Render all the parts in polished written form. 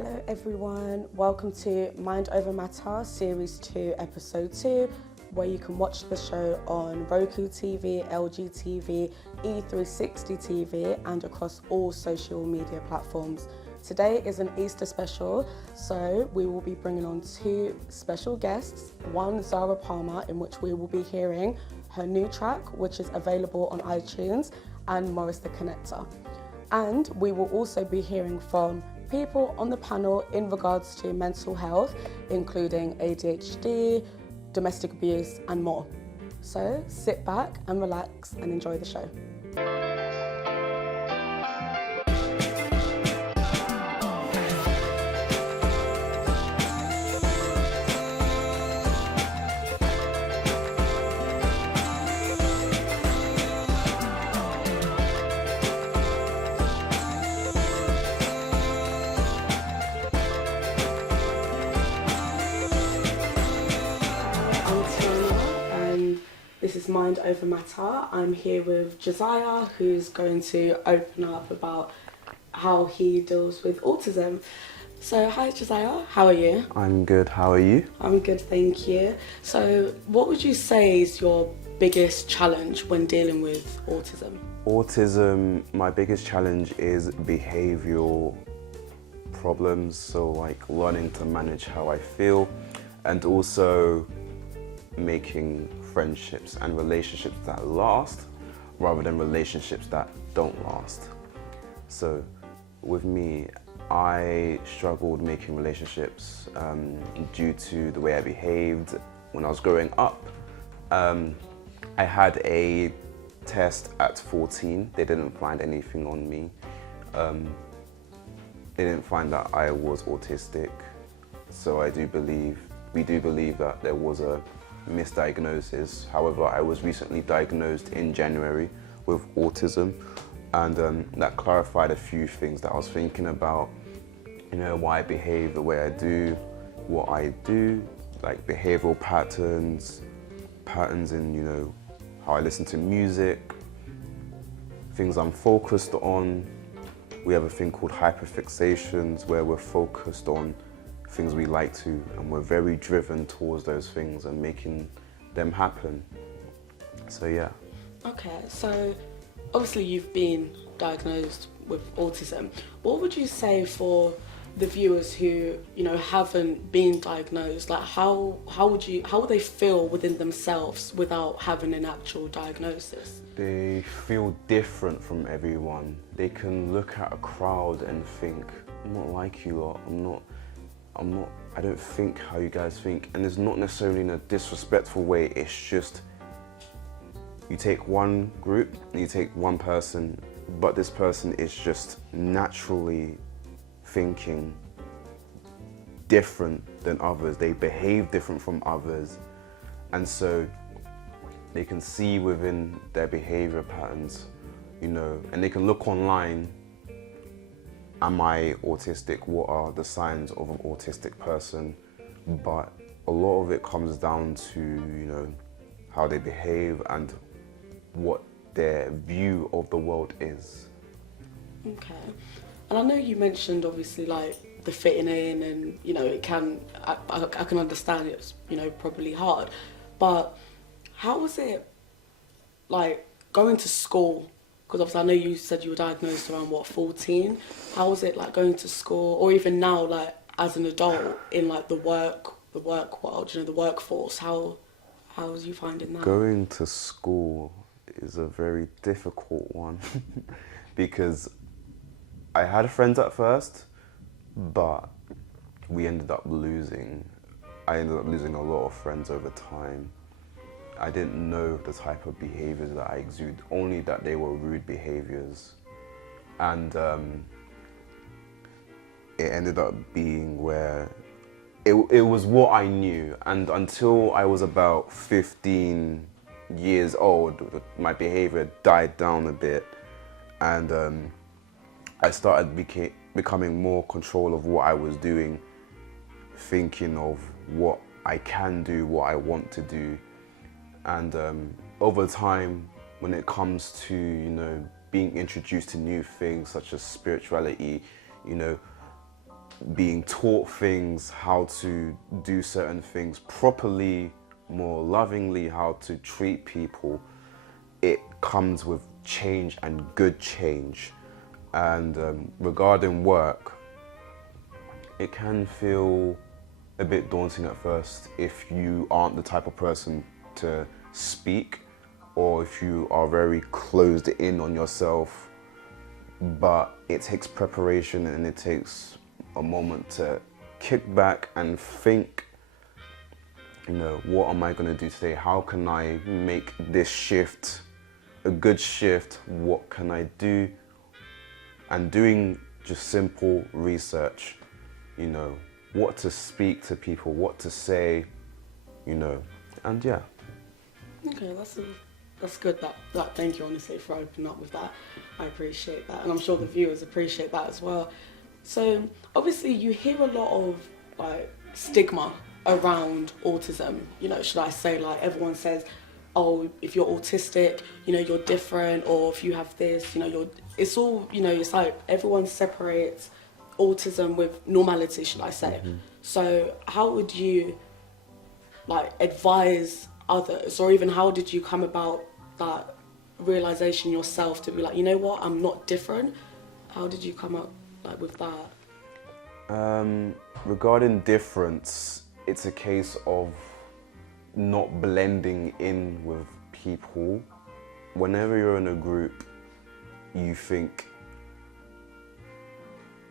Hello everyone, welcome to Mind Over Matter Series 2 Episode 2, where you can watch the show on Roku TV, LG TV, E360 TV and across all social media platforms. Today is an Easter special, so we will be bringing on two special guests. One, Zara Palmer, in which we will be hearing her new track, which is available on iTunes, and Morris the Connector. And we will also be hearing from people on the panel in regards to mental health, including ADHD, domestic abuse, and more. So sit back and relax and enjoy the show. This is Mind Over Matter. I'm here with Josiah, who's going to open up about how he deals with autism. So, hi Josiah, how are you? I'm good, how are you? I'm good, thank you. So, what would you say is your biggest challenge when dealing with autism? Autism, my biggest challenge is behavioural problems, so like learning to manage how I feel and also making friendships and relationships that last rather than relationships that don't last. So with me, I struggled making relationships due to the way I behaved when I was growing up. I had a test at 14. They didn't find anything on me. They didn't find that I was autistic. So we do believe that there was a misdiagnosis. However, I was recently diagnosed in January with autism, and that clarified a few things that I was thinking about, why I behave the way I do, what I do, like behavioral patterns in, how I listen to music, things I'm focused on. We have a thing called hyperfixations where we're focused on things we like to, and we're very driven towards those things and making them happen. So yeah. Okay, so obviously you've been diagnosed with autism. What would you say for the viewers who, haven't been diagnosed? Like how would they feel within themselves without having an actual diagnosis? They feel different from everyone. They can look at a crowd and think, I'm not like you lot, I don't think how you guys think, and it's not necessarily in a disrespectful way, it's just you take one group and you take one person, but this person is just naturally thinking different than others, they behave different from others, and so they can see within their behavior patterns, and they can look online. Am I autistic? What are the signs of an autistic person? But a lot of it comes down to, how they behave and what their view of the world is. Okay. And I know you mentioned obviously like the fitting in and, it can, I can understand it's, probably hard. But how was it like going to school? Because obviously I know you said you were diagnosed around 14. How was it like going to school, or even now like as an adult in like the work world, the workforce? How was you finding that? Going to school is a very difficult one because I had friends at first, but I ended up losing a lot of friends over time. I didn't know the type of behaviors that I exude, only that they were rude behaviors. And it ended up being where it was what I knew. And until I was about 15 years old, my behavior died down a bit. And I started becoming more control of what I was doing, thinking of what I can do, what I want to do. And over time, when it comes to, being introduced to new things such as spirituality, being taught things, how to do certain things properly, more lovingly, how to treat people, it comes with change and good change. And regarding work, it can feel a bit daunting at first if you aren't the type of person to speak, or if you are very closed in on yourself. But it takes preparation, and it takes a moment to kick back and think, what am I going to do today? How can I make this shift a good shift? What can I do? And doing just simple research, what to speak to people, what to say, and yeah. Okay, that's good. That thank you, honestly, for opening up with that. I appreciate that, and I'm sure the viewers appreciate that as well. So obviously, you hear a lot of stigma around autism. Should I say, everyone says, oh, if you're autistic, you're different, or if you have this, it's all, it's like everyone separates autism with normality, should I say. Mm-hmm. So how would you advise others, or even how did you come about that realization yourself to be like, you know what, I'm not different? How did you come up with that? Regarding difference, it's a case of not blending in with people. Whenever you're in a group, you think,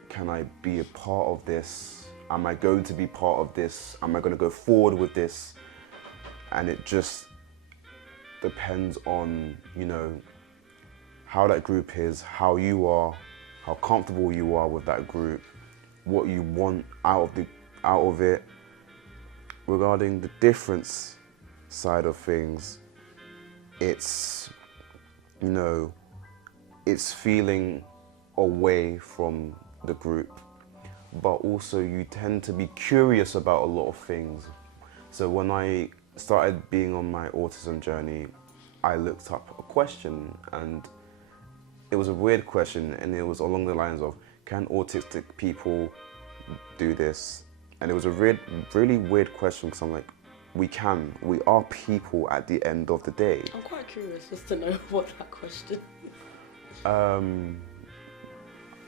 can I be a part of this? Am I going to be part of this? Am I going to go forward with this? And it just depends on, how that group is, how you are, how comfortable you are with that group, what you want out of it. Regarding the difference side of things, it's, it's feeling away from the group, but also you tend to be curious about a lot of things. So when I started being on my autism journey, I looked up a question, and it was a weird question, and it was along the lines of, can autistic people do this? And it was a really weird question, because I'm like, we are people at the end of the day. I'm quite curious just to know what that question is.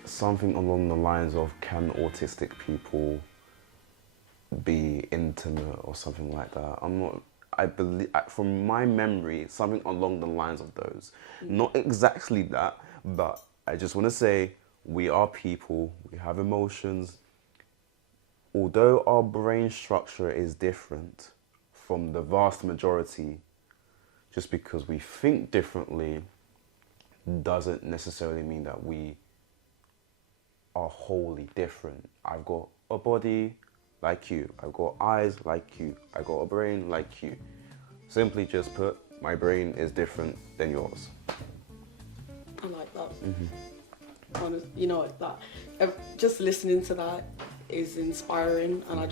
Something along the lines of, can autistic people be intimate or something like that? I believe, from my memory, something along the lines of those. Not exactly that, but I just want to say, we are people, we have emotions. Although our brain structure is different from the vast majority, just because we think differently doesn't necessarily mean that we are wholly different. I've got a body like you, I've got eyes like you, I've got a brain like you. Simply just put, my brain is different than yours. I like that. Mm-hmm. Just listening to that is inspiring, and I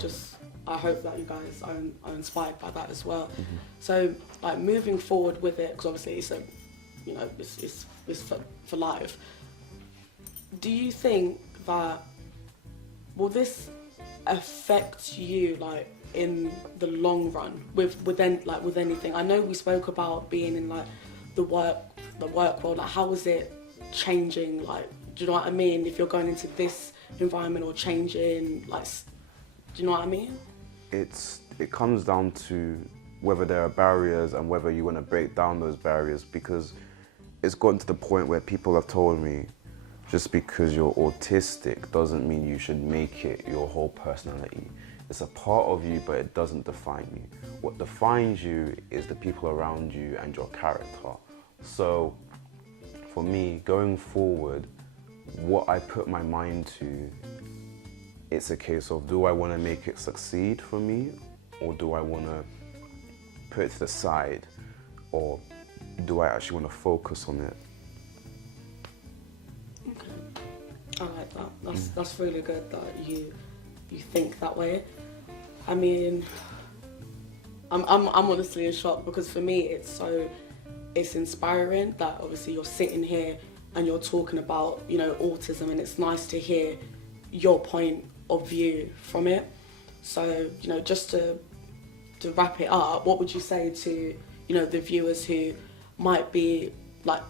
hope that you guys are inspired by that as well. Mm-hmm. So moving forward with it, because obviously it's for life. Do you think that will this affect you in the long run with anything? I know we spoke about being in the work world. How is it changing? Do you know what I mean? If you're going into this environment or changing, do you know what I mean? It comes down to whether there are barriers and whether you want to break down those barriers, because it's gotten to the point where people have told me, just because you're autistic doesn't mean you should make it your whole personality. It's a part of you, but it doesn't define you. What defines you is the people around you and your character. So for me, going forward, what I put my mind to, it's a case of, do I want to make it succeed for me, or do I want to put it to the side, or do I actually want to focus on it? Okay, I like that. That's really good that you think that way. I mean, I'm honestly in shock, because for me it's inspiring that obviously you're sitting here and you're talking about autism, and it's nice to hear your point of view from it. So, you know, just to wrap it up, what would you say to, you know, the viewers who might be like,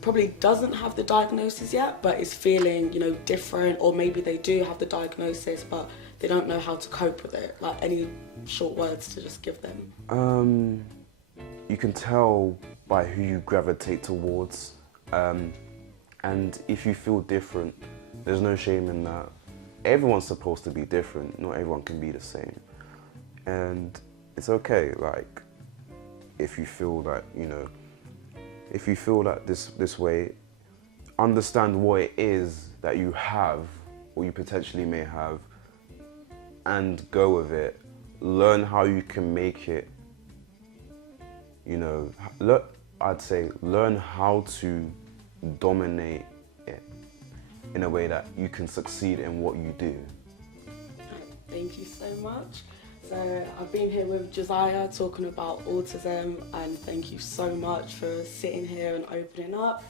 probably doesn't have the diagnosis yet, but is feeling, you know, different, or maybe they do have the diagnosis, but they don't know how to cope with it? Like, any short words to just give them? You can tell by who you gravitate towards, and if you feel different, there's no shame in that. Everyone's supposed to be different. Not everyone can be the same, and it's okay. Like, if you feel that, you know, if you feel that this way, understand what it is that you have, or you potentially may have, and go with it. Learn how you can make it, you know, I'd say learn how to dominate it in a way that you can succeed in what you do. Thank you so much. So I've been here with Josiah talking about autism, and thank you so much for sitting here and opening up.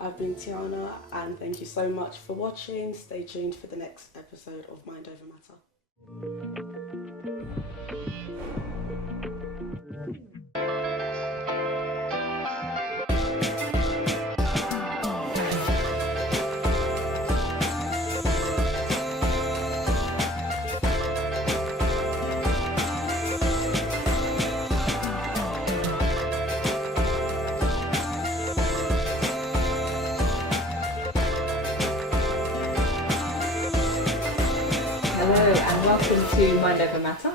I've been Tiana, and thank you so much for watching. Stay tuned for the next episode of Mind Over Matter. Hello and welcome to Mind Over Matter.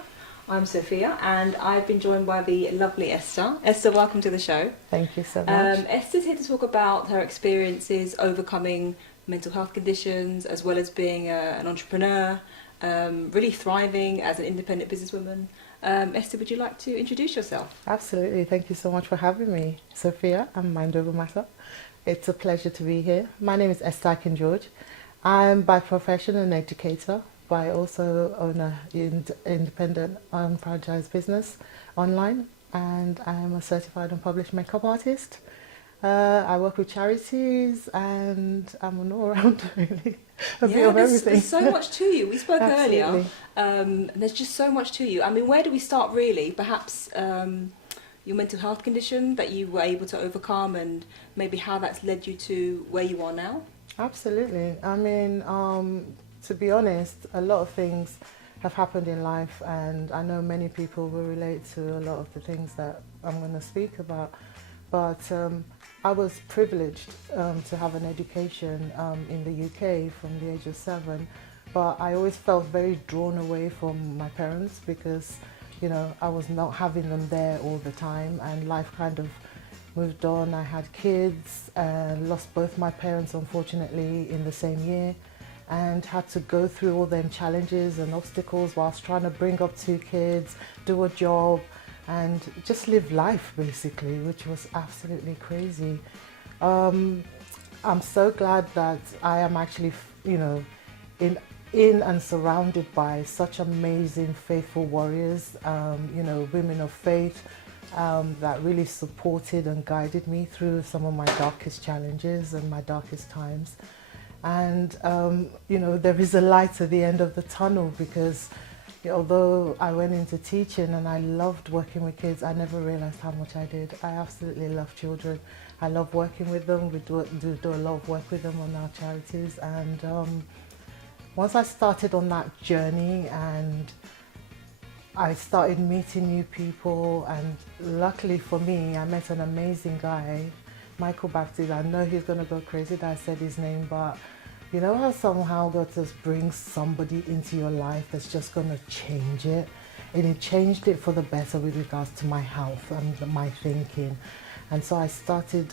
I'm Sophia and I've been joined by the lovely Esther. Esther, welcome to the show. Thank you so much. Esther's here to talk about her experiences overcoming mental health conditions, as well as being an entrepreneur, really thriving as an independent businesswoman. Esther, would you like to introduce yourself? Absolutely. Thank you so much for having me, Sophia. I'm Mind Over Matter. It's a pleasure to be here. My name is Esther George. I'm by profession an educator, but I also own an independent franchise business online, and I'm a certified and published makeup artist. I work with charities, and I'm an all-round really. A bit of everything. There's so much to you. We spoke Absolutely. earlier. There's just so much to you. I mean, where do we start really? Perhaps your mental health condition that you were able to overcome, and maybe how that's led you to where you are now? Absolutely. I mean, to be honest, a lot of things have happened in life, and I know many people will relate to a lot of the things that I'm going to speak about. But I was privileged to have an education in the UK from the age of 7, but I always felt very drawn away from my parents because, you know, I was not having them there all the time, and life kind of moved on. I had kids, lost both my parents unfortunately in the same year, and had to go through all them challenges and obstacles whilst trying to bring up 2 kids, do a job, and just live life basically, which was absolutely crazy. I'm so glad that I am actually, you know, in and surrounded by such amazing faithful warriors, you know, women of faith that really supported and guided me through some of my darkest challenges and my darkest times. And you know, there is a light at the end of the tunnel, because although I went into teaching and I loved working with kids, I never realized how much I did. I absolutely love children. I love working with them. We do a lot of work with them on our charities. And once I started on that journey and I started meeting new people, and luckily for me, I met an amazing guy, Michael Baptist. I know he's going to go crazy that I said his name, but you know how somehow God just brings somebody into your life that's just going to change it? And it changed it for the better with regards to my health and my thinking. And so I started...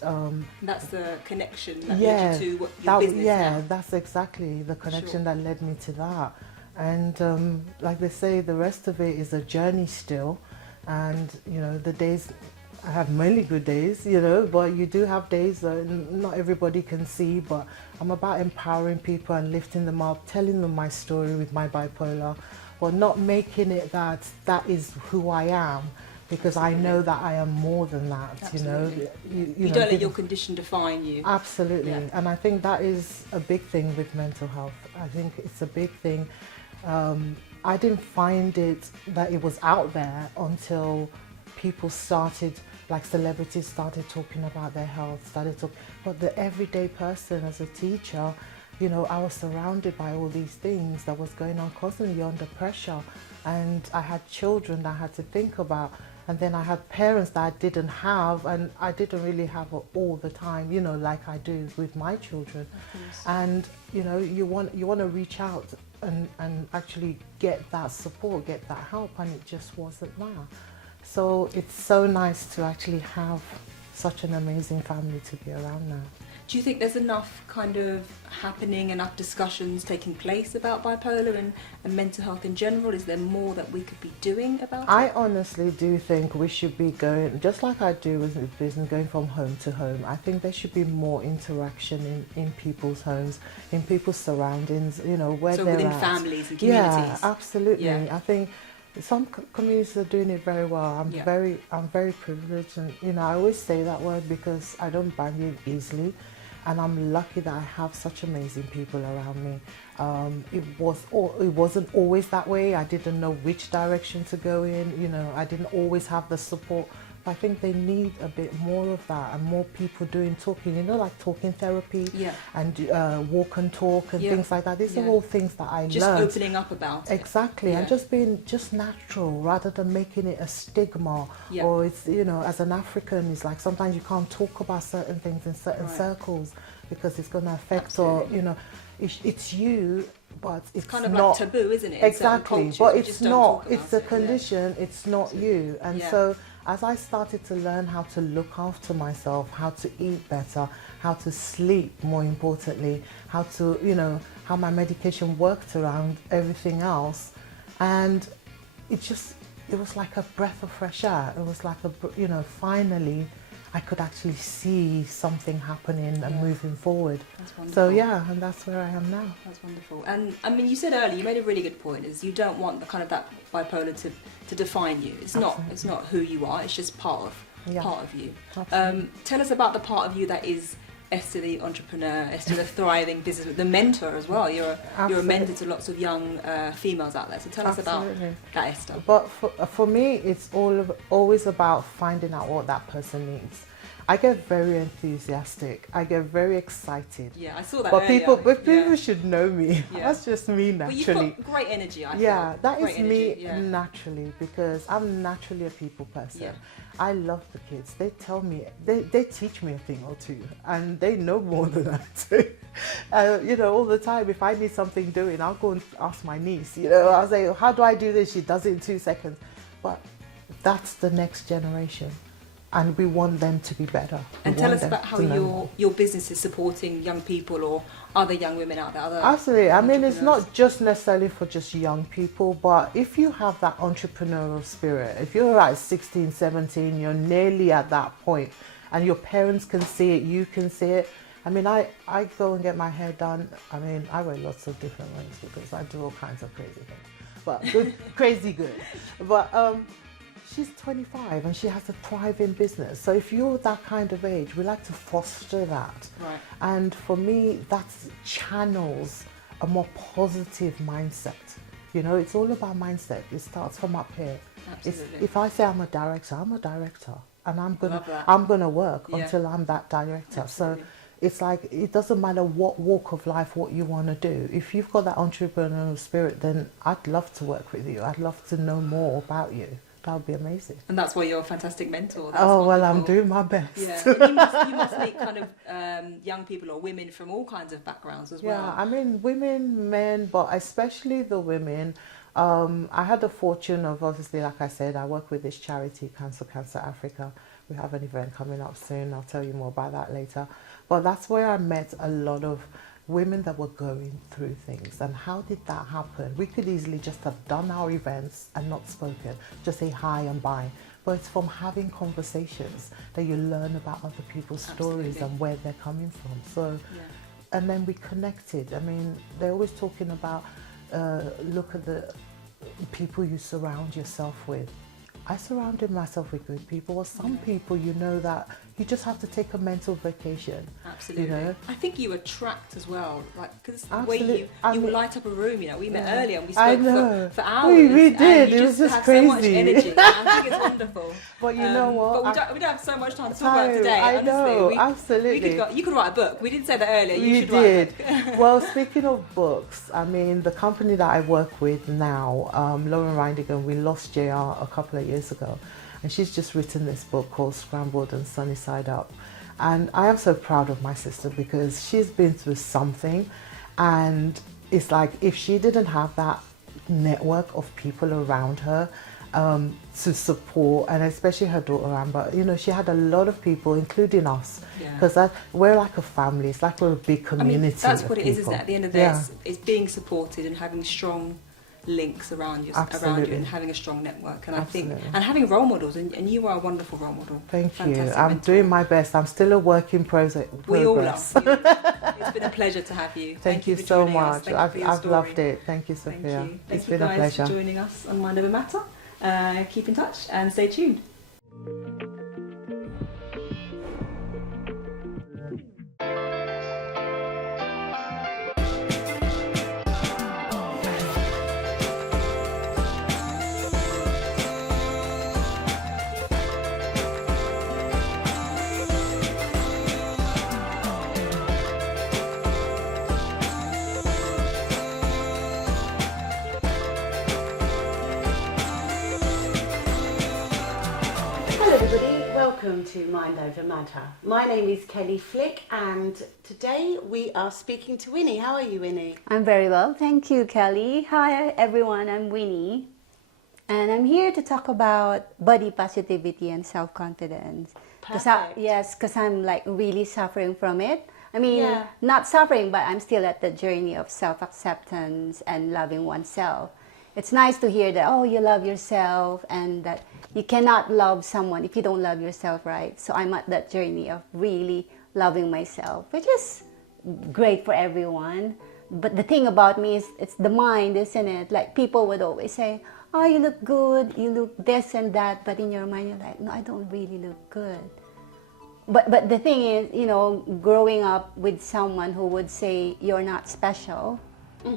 That's the connection that yeah, led you to your business now. That's exactly the connection Sure. that led me to that. And like they say, the rest of it is a journey still. And, you know, the days... I have mainly good days, you know, but you do have days that not everybody can see, but I'm about empowering people and lifting them up, telling them my story with my bipolar, but not making it that is who I am, because I know that I am more than that. Absolutely. You know. You don't let your condition define you. Absolutely. Yeah. And I think that is a big thing with mental health. I think it's a big thing I didn't find it that it was out there until people started, like celebrities started talking about their health, but the everyday person as a teacher, you know, I was surrounded by all these things that was going on, constantly under pressure, and I had children that I had to think about, and then I had parents that I didn't have, and I didn't really have it all the time, you know, like I do with my children. And you know, you want to reach out and actually get that support, get that help, and it just wasn't there. So it's so nice to actually have such an amazing family to be around now. Do you think there's enough kind of happening, enough discussions taking place about bipolar and mental health in general? Is there more that we could be doing about it? I honestly do think we should be going, just like I do with business, going from home to home. I think there should be more interaction in people's homes, in people's surroundings, you know, where so they're within at. families and communities? Yeah, absolutely. Yeah. I think some communities are doing it very well. I'm Yeah. very privileged, and you know, I always say that word because I don't bargain easily, and I'm lucky that I have such amazing people around me. It wasn't always that way. I didn't know which direction to go in. You know, I didn't always have the support. But I think they need a bit more of that, and more people doing talking. You know, like talking therapy, Yeah. and walk and talk and Yeah. things like that. These are Yeah. all things that I Just learned. opening up about it. Exactly, Yeah. and just being just natural rather than making it a stigma. Yeah. Or it's, you know, as an African, it's like sometimes you can't talk about certain things in certain Right. circles because it's going to affect, Absolutely. or you know, it's you, but it's Kind of not like taboo, isn't it? in certain exactly. cultures? But We it's just don't not. talk It's about the it. Yeah. condition. It's not you. And Yeah. so as I started to learn how to look after myself, how to eat better, how to sleep, more importantly, how to, you know, how my medication worked around everything else, and it was like a breath of fresh air. It was like you know, finally I could actually see something happening and Yeah. moving forward. That's wonderful. So yeah, and that's where I am now. That's wonderful. And I mean, you said earlier, you made a really good point, is you don't want the kind of that bipolar to define you. It's not who you are, it's just part of you. Absolutely. Tell us about the part of you that is Esther the entrepreneur, Esther the thriving business, the mentor as well. You're a mentor to lots of young females out there. So tell us about Absolutely. that, Esther. But for me, it's always about finding out what that person needs. I get very enthusiastic. I get very excited. Yeah, I saw that But earlier. people should know me. Yeah. That's just me But naturally. you've got great energy, I Yeah, feel. that Great is me energy, yeah. naturally, because I'm naturally a people person. Yeah. I love the kids. They tell me, they teach me a thing or two, and they know more than I do. You know, all the time, if I need something doing, I'll go and ask my niece. You know, I'll say, how do I do this? She does it in 2 seconds. But that's the next generation, and we want them to be better. And tell us about how your business is supporting young people or other young women out there. Absolutely. I mean, it's entrepreneurs. not just necessarily for just young people, but if you have that entrepreneurial spirit, if you're at 16, 17, you're nearly at that point, and your parents can see it, you can see it. I mean, I go and get my hair done. I mean, I wear lots of different ones because I do all kinds of crazy things. But good, crazy good. But she's 25 and she has a thriving business. So if you're that kind of age, we like to foster that. Right. And for me, that channels a more positive mindset. You know, it's all about mindset. It starts from up here. Absolutely. If I say I'm a director, and Love that. I'm gonna work Yeah. until I'm that director. Absolutely. So it's like, it doesn't matter what walk of life, what you want to do. If you've got that entrepreneurial spirit, then I'd love to work with you. I'd love to know more about you. That would be amazing. And that's why you're a fantastic mentor. That's Oh, well, I'm wonderful. doing my best. Yeah, and you must meet kind of young people or women from all kinds of backgrounds as well. Yeah, I mean, women, men, but especially the women. I had the fortune of, obviously, like I said, I work with this charity, Cancer Africa. We have an event coming up soon. I'll tell you more about that later. But that's where I met a lot of women that were going through things. And how did that happen? We could easily just have done our events and not spoken, just say hi and bye. But it's from having conversations that you learn about other people's stories Absolutely. and where they're coming from. So, Yeah. and then we connected. I mean, they're always talking about, look at the people you surround yourself with. I surrounded myself with good people. Or some people, you know, that you just have to take a mental vacation. Absolutely. You know? I think you attract as well, like, because the Absolutely. way you light up a room, you know, we met earlier and we I spoke know. for hours. We did. And you It was just have crazy. so much energy. I think it's wonderful. But you know what? But we don't have so much time to talk about today. I Honestly, know, absolutely. You could write a book. We did say that earlier. You We should did. write a book. Well, speaking of books, I mean, the company that I work with now, Lauren Reindigan, we lost JR a couple of years ago, and she's just written this book called Scrambled and Sunny Side Up. And I am so proud of my sister because she's been through something, and it's like if she didn't have that network of people around her to support, and especially her daughter Amber, you know, she had a lot of people, including us, because we're like a family. It's like we're a big community. I mean, that's what it is, people. isn't it? At the end of the day, it's being supported and having strong links around you and having a strong network. And I think, and having role models, and you are a wonderful role model. Thank Fantastic you. I'm mentor. doing my best. I'm still a work in progress. We all are. It's been a pleasure to have you. Thank you for so joining us. much. Thank you for your I've story. loved it. Thank you, Sophia. Thank you. It's Thank been you a guys pleasure. for joining us on Mind Over Matter. Keep in touch and stay tuned. Hello everybody, welcome to Mind Over Matter. My name is Kelly Flick and today we are speaking to Winnie. How are you, Winnie? I'm very well, thank you, Kelly. Hi everyone, I'm Winnie, and I'm here to talk about body positivity and self-confidence. Perfect. Because I'm like really suffering from it. I mean, not suffering, but I'm still at the journey of self-acceptance and loving oneself. It's nice to hear that, oh, you love yourself, and that you cannot love someone if you don't love yourself, right? So I'm at that journey of really loving myself, which is great for everyone. But the thing about me is it's the mind, isn't it? Like people would always say, oh, you look good, you look this and that, but in your mind you're like, no, I don't really look good. But the thing is, you know, growing up with someone who would say you're not special,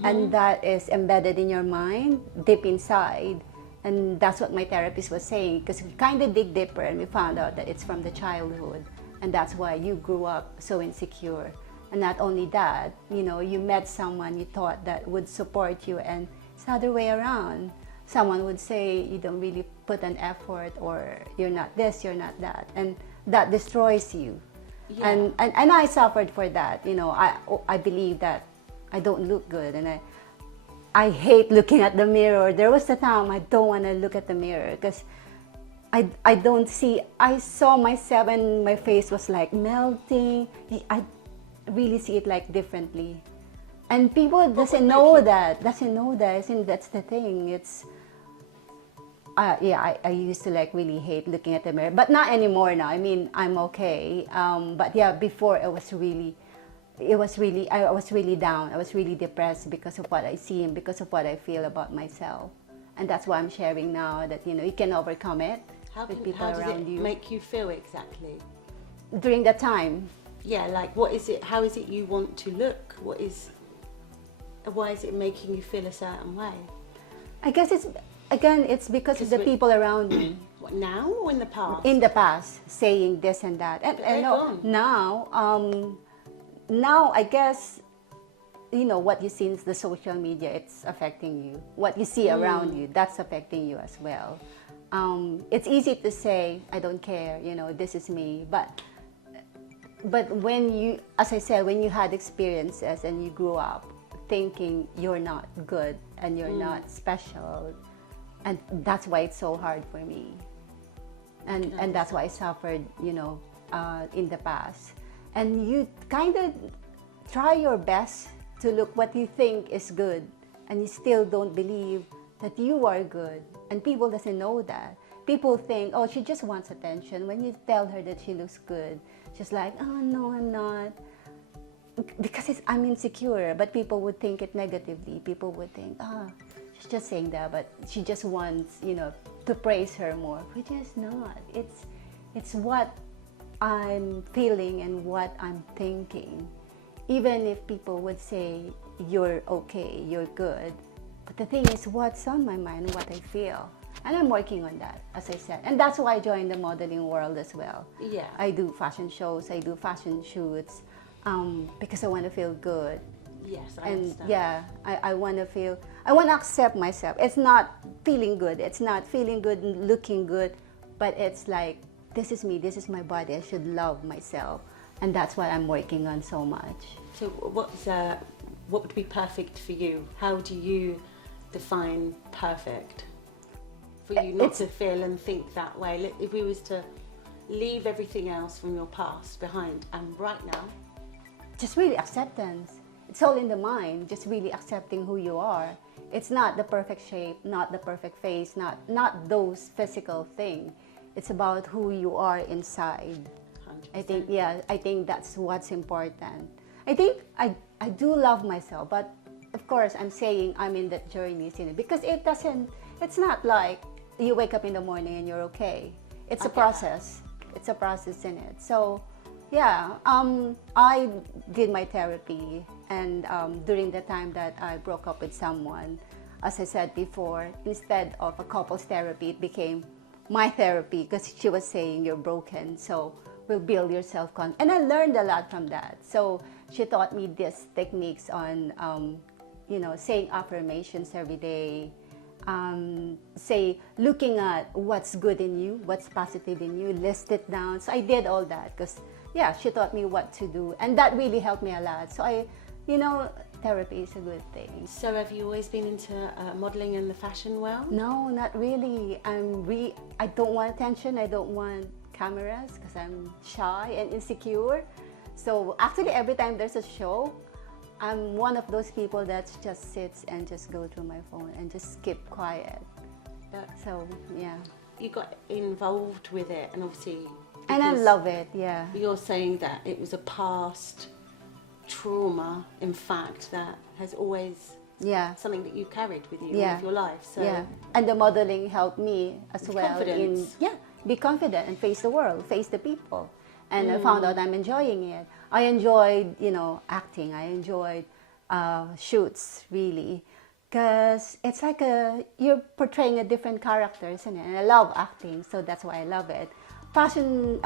and that is embedded in your mind, deep inside. And that's what my therapist was saying, because we kind of dig deeper and we found out that it's from the childhood. And that's why you grew up so insecure. And not only that, you know, you met someone you thought that would support you, and it's the other way around. Someone would say you don't really put an effort, or you're not this, you're not that. And that destroys you. Yeah. And I suffered for that. You know, I believe that I don't look good, and I hate looking at the mirror. There was a time I don't want to look at the mirror because I don't see. I saw myself and my face was like melting. I really see it like differently, and people doesn't know that. I think that's the thing. It's I used to like really hate looking at the mirror, but not anymore now. I mean, I'm okay. But yeah, before I was really down. I was really depressed because of what I see and because of what I feel about myself. And that's why I'm sharing now that, you know, you can overcome it with people around you. How does it make you feel exactly? During that time, Yeah, like what is it, how is it you want to look? Why is it making you feel a certain way? I guess it's because of the people around me. What, now or in the past? In the past, saying this and that. And they're gone. Now I guess, you know, what you see in the social media, it's affecting you. What you see around you, that's affecting you as well. It's easy to say, I don't care, you know, this is me. But when you, as I said, when you had experiences and you grew up thinking you're not good and you're not special, and that's why it's so hard for me. And that's why I suffered, you know, in the past. And you kind of try your best to look what you think is good, and you still don't believe that you are good. And people doesn't know that. People think, oh, she just wants attention. When you tell her that she looks good, she's like, oh, no, I'm not. Because I'm insecure, but people would think it negatively. People would think, she's just saying that, but she just wants, you know, to praise her more, which is not. It's what I'm feeling and what I'm thinking. Even if people would say, you're okay, you're good, but the thing is what's on my mind, what I feel. And I'm working on that, as I said. And that's why I joined the modeling world as well. Yeah. I do fashion shows, I do fashion shoots, because I want to feel good. Yes, I And understand. yeah, I want to accept myself. It's not feeling good, it's not feeling good and looking good, but it's like, this is me, this is my body, I should love myself. And that's what I'm working on so much. So what would be perfect for you? How do you define perfect? For you not to feel and think that way. If we was to leave everything else from your past behind and right now. Just really acceptance. It's all in the mind, just really accepting who you are. It's not the perfect shape, not the perfect face, not those physical things. It's about who you are inside. 100%. I think that's what's important. I think I do love myself, but of course I'm saying I'm in that journey, because it's not like you wake up in the morning and you're okay. It's a process. It's a process in it. So yeah, I did my therapy, and during the time that I broke up with someone, as I said before, instead of a couples therapy, it became my therapy, because she was saying you're broken, so we'll build your self-confidence. And I learned a lot from that. So she taught me these techniques on, saying affirmations every day, looking at what's good in you, what's positive in you, list it down. So I did all that because, she taught me what to do. And that really helped me a lot. So therapy is a good thing. So have you always been into modeling in the fashion world? No, not really. I don't want attention. I don't want cameras because I'm shy and insecure. So actually every time there's a show, I'm one of those people that just sits and just go through my phone and just keep quiet. But So yeah. you got involved with it, and obviously. And I because love it, yeah. You're saying that it was a past trauma, in fact, that has always Yeah. something that you carried with you all Yeah. of your life. So Yeah. And the modeling helped me as With well confidence. be confident and face the world, face the people. And I found out I'm enjoying it. I enjoyed, acting. I enjoyed shoots, really. Because it's like you're portraying a different character, isn't it? And I love acting, so that's why I love it. Fashion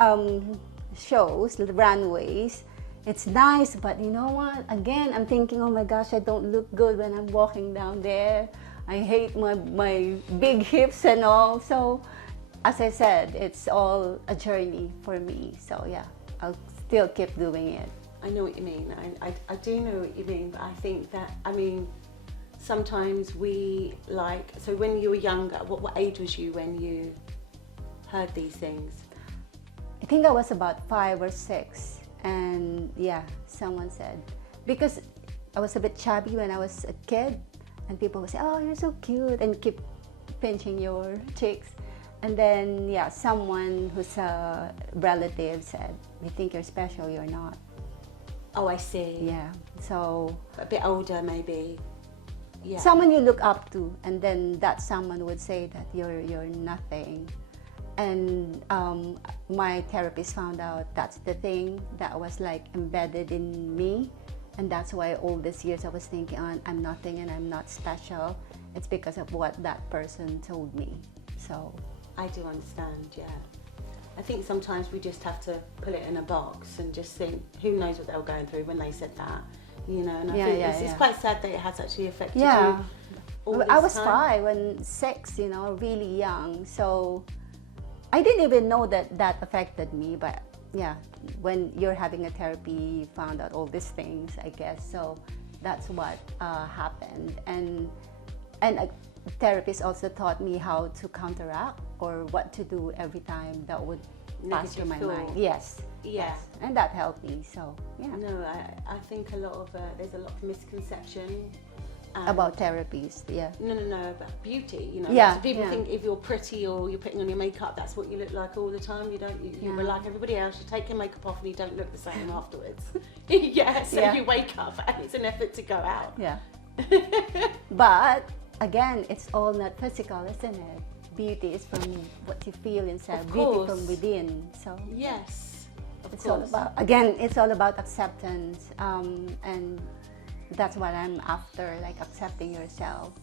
shows, the runways, it's nice, but you know what? Again, I'm thinking, oh my gosh, I don't look good when I'm walking down there. I hate my big hips and all. So, as I said, it's all a journey for me. So yeah, I'll still keep doing it. I know what you mean. I do know what you mean, but I think that, sometimes so when you were younger, what age was you when you heard these things? I think I was about 5 or 6, and someone said, because I was a bit chubby when I was a kid, and people would say, oh, you're so cute, and keep pinching your cheeks. And then, someone who's a relative said, we think you're special, you're not. Oh, I see. Yeah, so A bit older, maybe. Yeah. someone you look up to, and then that someone would say that you're nothing. And my therapist found out that's the thing that was like embedded in me, and that's why all these years I was thinking, I'm nothing and I'm not special. It's because of what that person told me. So I do understand, yeah. I think sometimes we just have to put it in a box and just think, who knows what they were going through when they said that, and I think it's quite sad that it has actually affected you all I this was time. 5 and 6, really young. So I didn't even know that affected me, but when you're having a therapy, you found out all these things, I guess. So that's what happened. And a therapist also taught me how to counteract or what to do every time that would pass through my Negative mind. thought. Yes. Yeah. And that helped me. So No, I think there's a lot of misconception. about therapies, No, about beauty, Yeah, So people yeah. think if you're pretty or you're putting on your makeup, that's what you look like all the time. You're like everybody else. You take your makeup off and you don't look the same afterwards. So Yeah. you wake up and it's an effort to go out. Yeah. But again, it's all not physical, isn't it? Beauty is from what you feel inside, Of beauty course. from within. So Yes, of it's all course. about, again, it's all about acceptance, and that's what I'm after, like accepting yourself.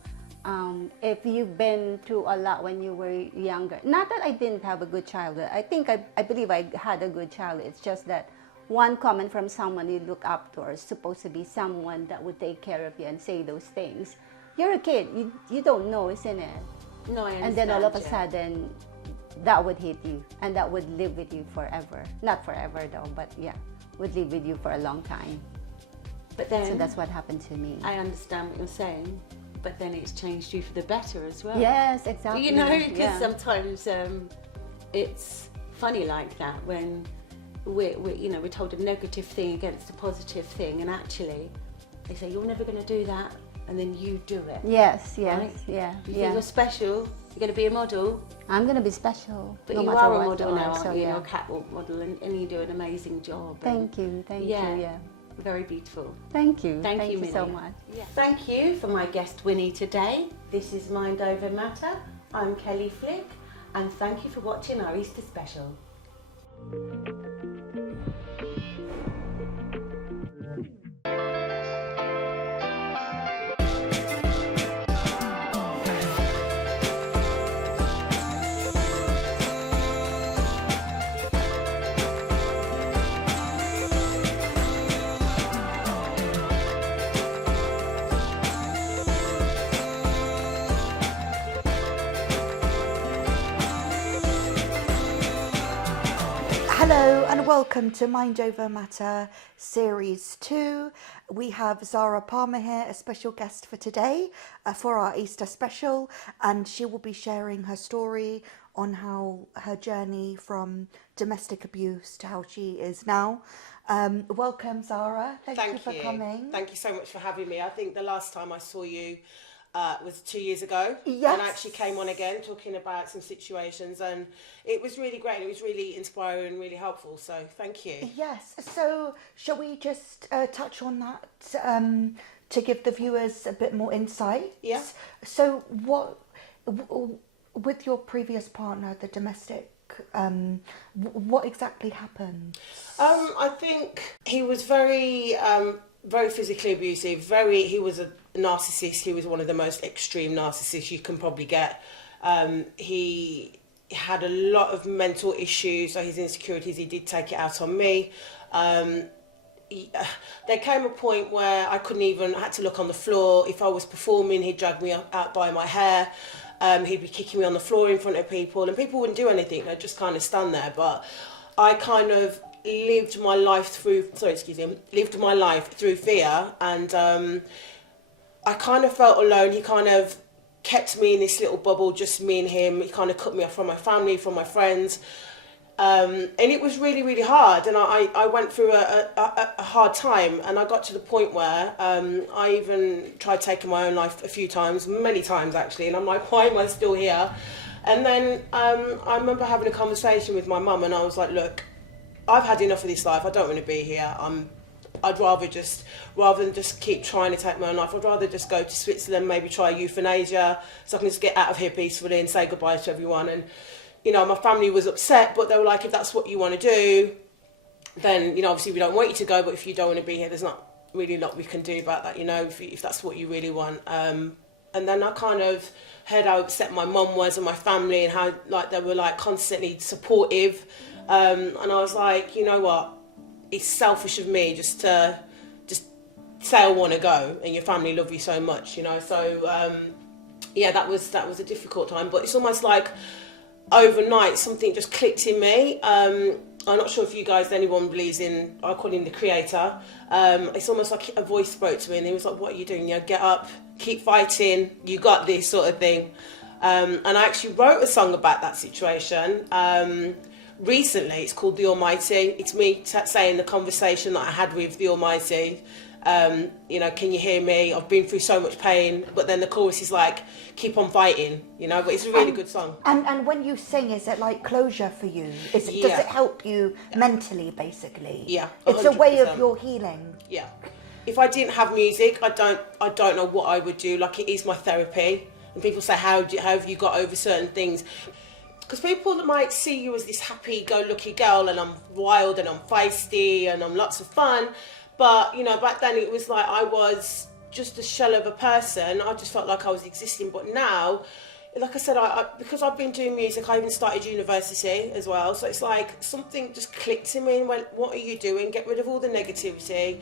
If you've been through a lot when you were younger, not that I didn't have a good childhood. I believe I had a good childhood. It's just that one comment from someone you look up to, or is supposed to be someone that would take care of you and say those things. You're a kid. You don't know, isn't it? No, I understand. And then all of a yeah. sudden, that would hit you, and that would live with you forever. Not forever though, but yeah, would live with you for a long time. But then, So that's what happened to me. I understand what you're saying, but then it's changed you for the better as well. Yes, exactly. You know, because Yeah. sometimes it's funny like that when we're told a negative thing against a positive thing, and actually they say you're never going to do that, and then you do it. Yes, Right? yeah. You think you're special, you're going to be a model, I'm gonna be special. but no you matter are a what model you now, are, aren't so you? yeah. You're a catwalk model, and you do an amazing job. Thank you, thank you, yeah. Very beautiful. Thank you, Thank you, so Minnie. much. Yeah. Thank you for my guest Winnie today. This is Mind Over Matter. I'm Kelly Flick, and thank you for watching our Easter special. Hello and welcome to Mind Over Matter Series 2. We have Zara Palmer here, a special guest for today for our Easter special, and she will be sharing her story on how her journey from domestic abuse to how she is now. Welcome, Zara. Thank you for coming. Thank you so much for having me. I think the last time I saw you was 2 years ago. Yes. And I actually came on again talking about some situations, and it was really great. It was really inspiring and really helpful. So thank you. Yes, so shall we just touch on that to give the viewers a bit more insight? Yeah. So with your previous partner, the domestic, what exactly happened? I think he was very physically abusive. He was a narcissist. He was one of the most extreme narcissists you can probably get. He had a lot of mental issues, so his insecurities, he did take it out on me. There came a point where I had to look on the floor. If I was performing, he'd drag me out by my hair. He'd be kicking me on the floor in front of people, and people wouldn't do anything. They'd just kind of stand there. But I kind of lived my life through fear, and I kind of felt alone. He kind of kept me in this little bubble, just me and him. He kind of cut me off from my family, from my friends, and it was really, really hard. And I went through a hard time, and I got to the point where I even tried taking my own life a few times, many times actually, and I'm like, why am I still here? And then I remember having a conversation with my mum, and I was like, look, I've had enough of this life. I don't want to be here. I'd rather than just keep trying to take my own life, I'd rather just go to Switzerland, maybe try euthanasia, so I can just get out of here peacefully and say goodbye to everyone. And, you know, my family was upset, but they were like, if that's what you want to do, then, you know, obviously we don't want you to go, but if you don't want to be here, there's not really a lot we can do about that, you know, if that's what you really want. And then I kind of heard how upset my mum was and my family, and how, like, they were, like, constantly supportive. And I was like, you know what, it's selfish of me just to say I want to go, and your family love you so much, you know. So yeah, that was a difficult time, but it's almost like overnight something just clicked in me. I'm not sure if anyone believes in, I call him the creator. It's almost like a voice spoke to me, and he was like, what are you doing? You know, get up, keep fighting, you got this, sort of thing. And I actually wrote a song about that situation. Recently, it's called The Almighty. It's me saying the conversation that I had with the Almighty. You know, can you hear me? I've been through so much pain. But then the chorus is like, keep on fighting, you know. But it's a really good song. And when you sing, is it like closure for you? Does it help you mentally, basically? Yeah, It's a way of 100%. your healing. Yeah. if I didn't have music, I don't know what I would do. Like, it is my therapy. And people say, how have you got over certain things? Because people might see you as this happy-go-lucky girl, and I'm wild and I'm feisty and I'm lots of fun. But, you know, back then it was like I was just a shell of a person. I just felt like I was existing. But now, like I said, because I've been doing music, I even started university as well. So it's like something just clicked in me and went, what are you doing? Get rid of all the negativity.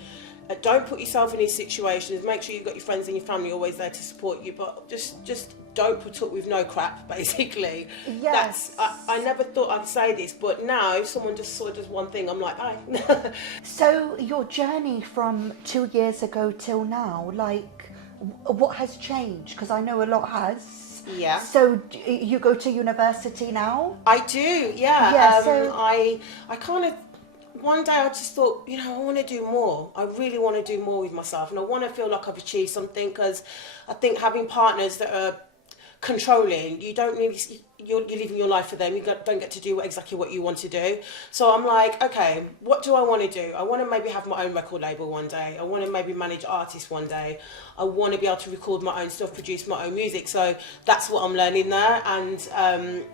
Don't put yourself in these situations. Make sure you've got your friends and your family always there to support you. But just don't put up with no crap, basically. Yes. I never thought I'd say this, but now if someone just sort of does one thing, I'm like, aye. So your journey from 2 years ago till now, like, what has changed? Because I know a lot has. Yeah. So you go to university now? I do, yeah. Yeah, so I kind of, one day I just thought, you know, I want to do more. I really want to do more with myself, and I want to feel like I've achieved something, because I think having partners that are controlling, you don't really, you're living your life for them. You don't get to do exactly what you want to do. So I'm like, okay, what do I want to do? I want to maybe have my own record label one day. I want to maybe manage artists one day. I want to be able to record my own stuff, produce my own music. So that's what I'm learning there. And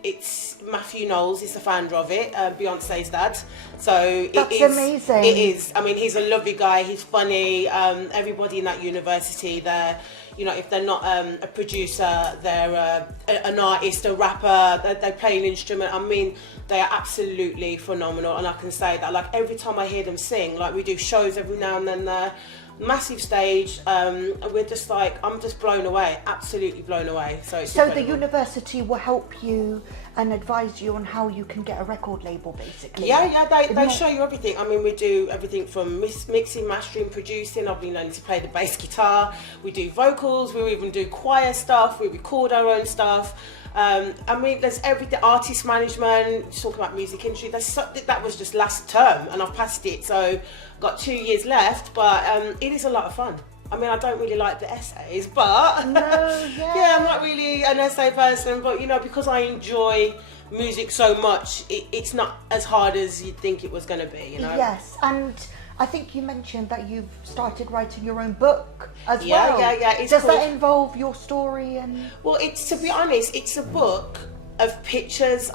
it's Matthew Knowles is the founder of it, Beyonce's dad. So that's amazing. It is. I mean, he's a lovely guy. He's funny. Everybody in that university there, you know, if they're not a producer, they're an artist, a rapper, they play an instrument. I mean, they are absolutely phenomenal. And I can say that, like, every time I hear them sing, like, we do shows every now and then there, massive stage, and we're just like, I'm just blown away, absolutely blown away. So it's incredible. The university will help you and advise you on how you can get a record label, basically. Yeah, they show you everything. I mean, we do everything from mixing, mastering, producing. I've been learning to play the bass guitar. We do vocals. We even do choir stuff. We record our own stuff. I mean, there's everything. Artist management. Talking about music industry. That was just last term, and I've passed it. So got 2 years left, but it is a lot of fun. I mean, I don't really like the essays, but yeah, I'm not really an essay person, but you know, because I enjoy music so much, it's not as hard as you'd think it was going to be, you know? Yes, and I think you mentioned that you've started writing your own book as well. Yeah. Does that involve your story? And well, to be honest, it's a book of pictures,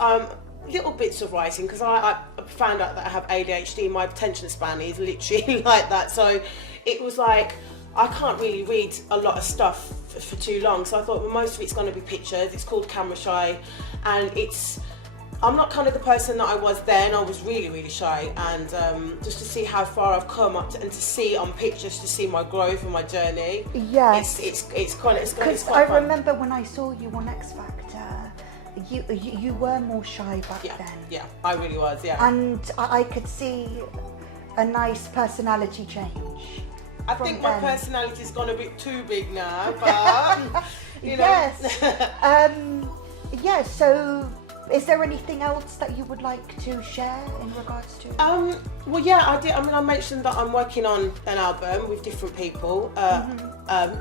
little bits of writing, because I found out that I have ADHD. My attention span is literally like that, so it was like, I can't really read a lot of stuff for too long, so I thought, well, most of it's going to be pictures. It's called Camera Shy, and I'm not kind of the person that I was then. I was really, really shy, and just to see how far I've come up and to see on pictures, to see my growth and my journey. Yes, it's quite because I remember when I saw you on X Factor, you were more shy back then. Yeah, I really was. Yeah, and I could see a nice personality change. I think my personality's gone a bit too big now, but you know. Yes. Yeah. So, is there anything else that you would like to share in regards to? Well, yeah, I did. I mean, I mentioned that I'm working on an album with different people.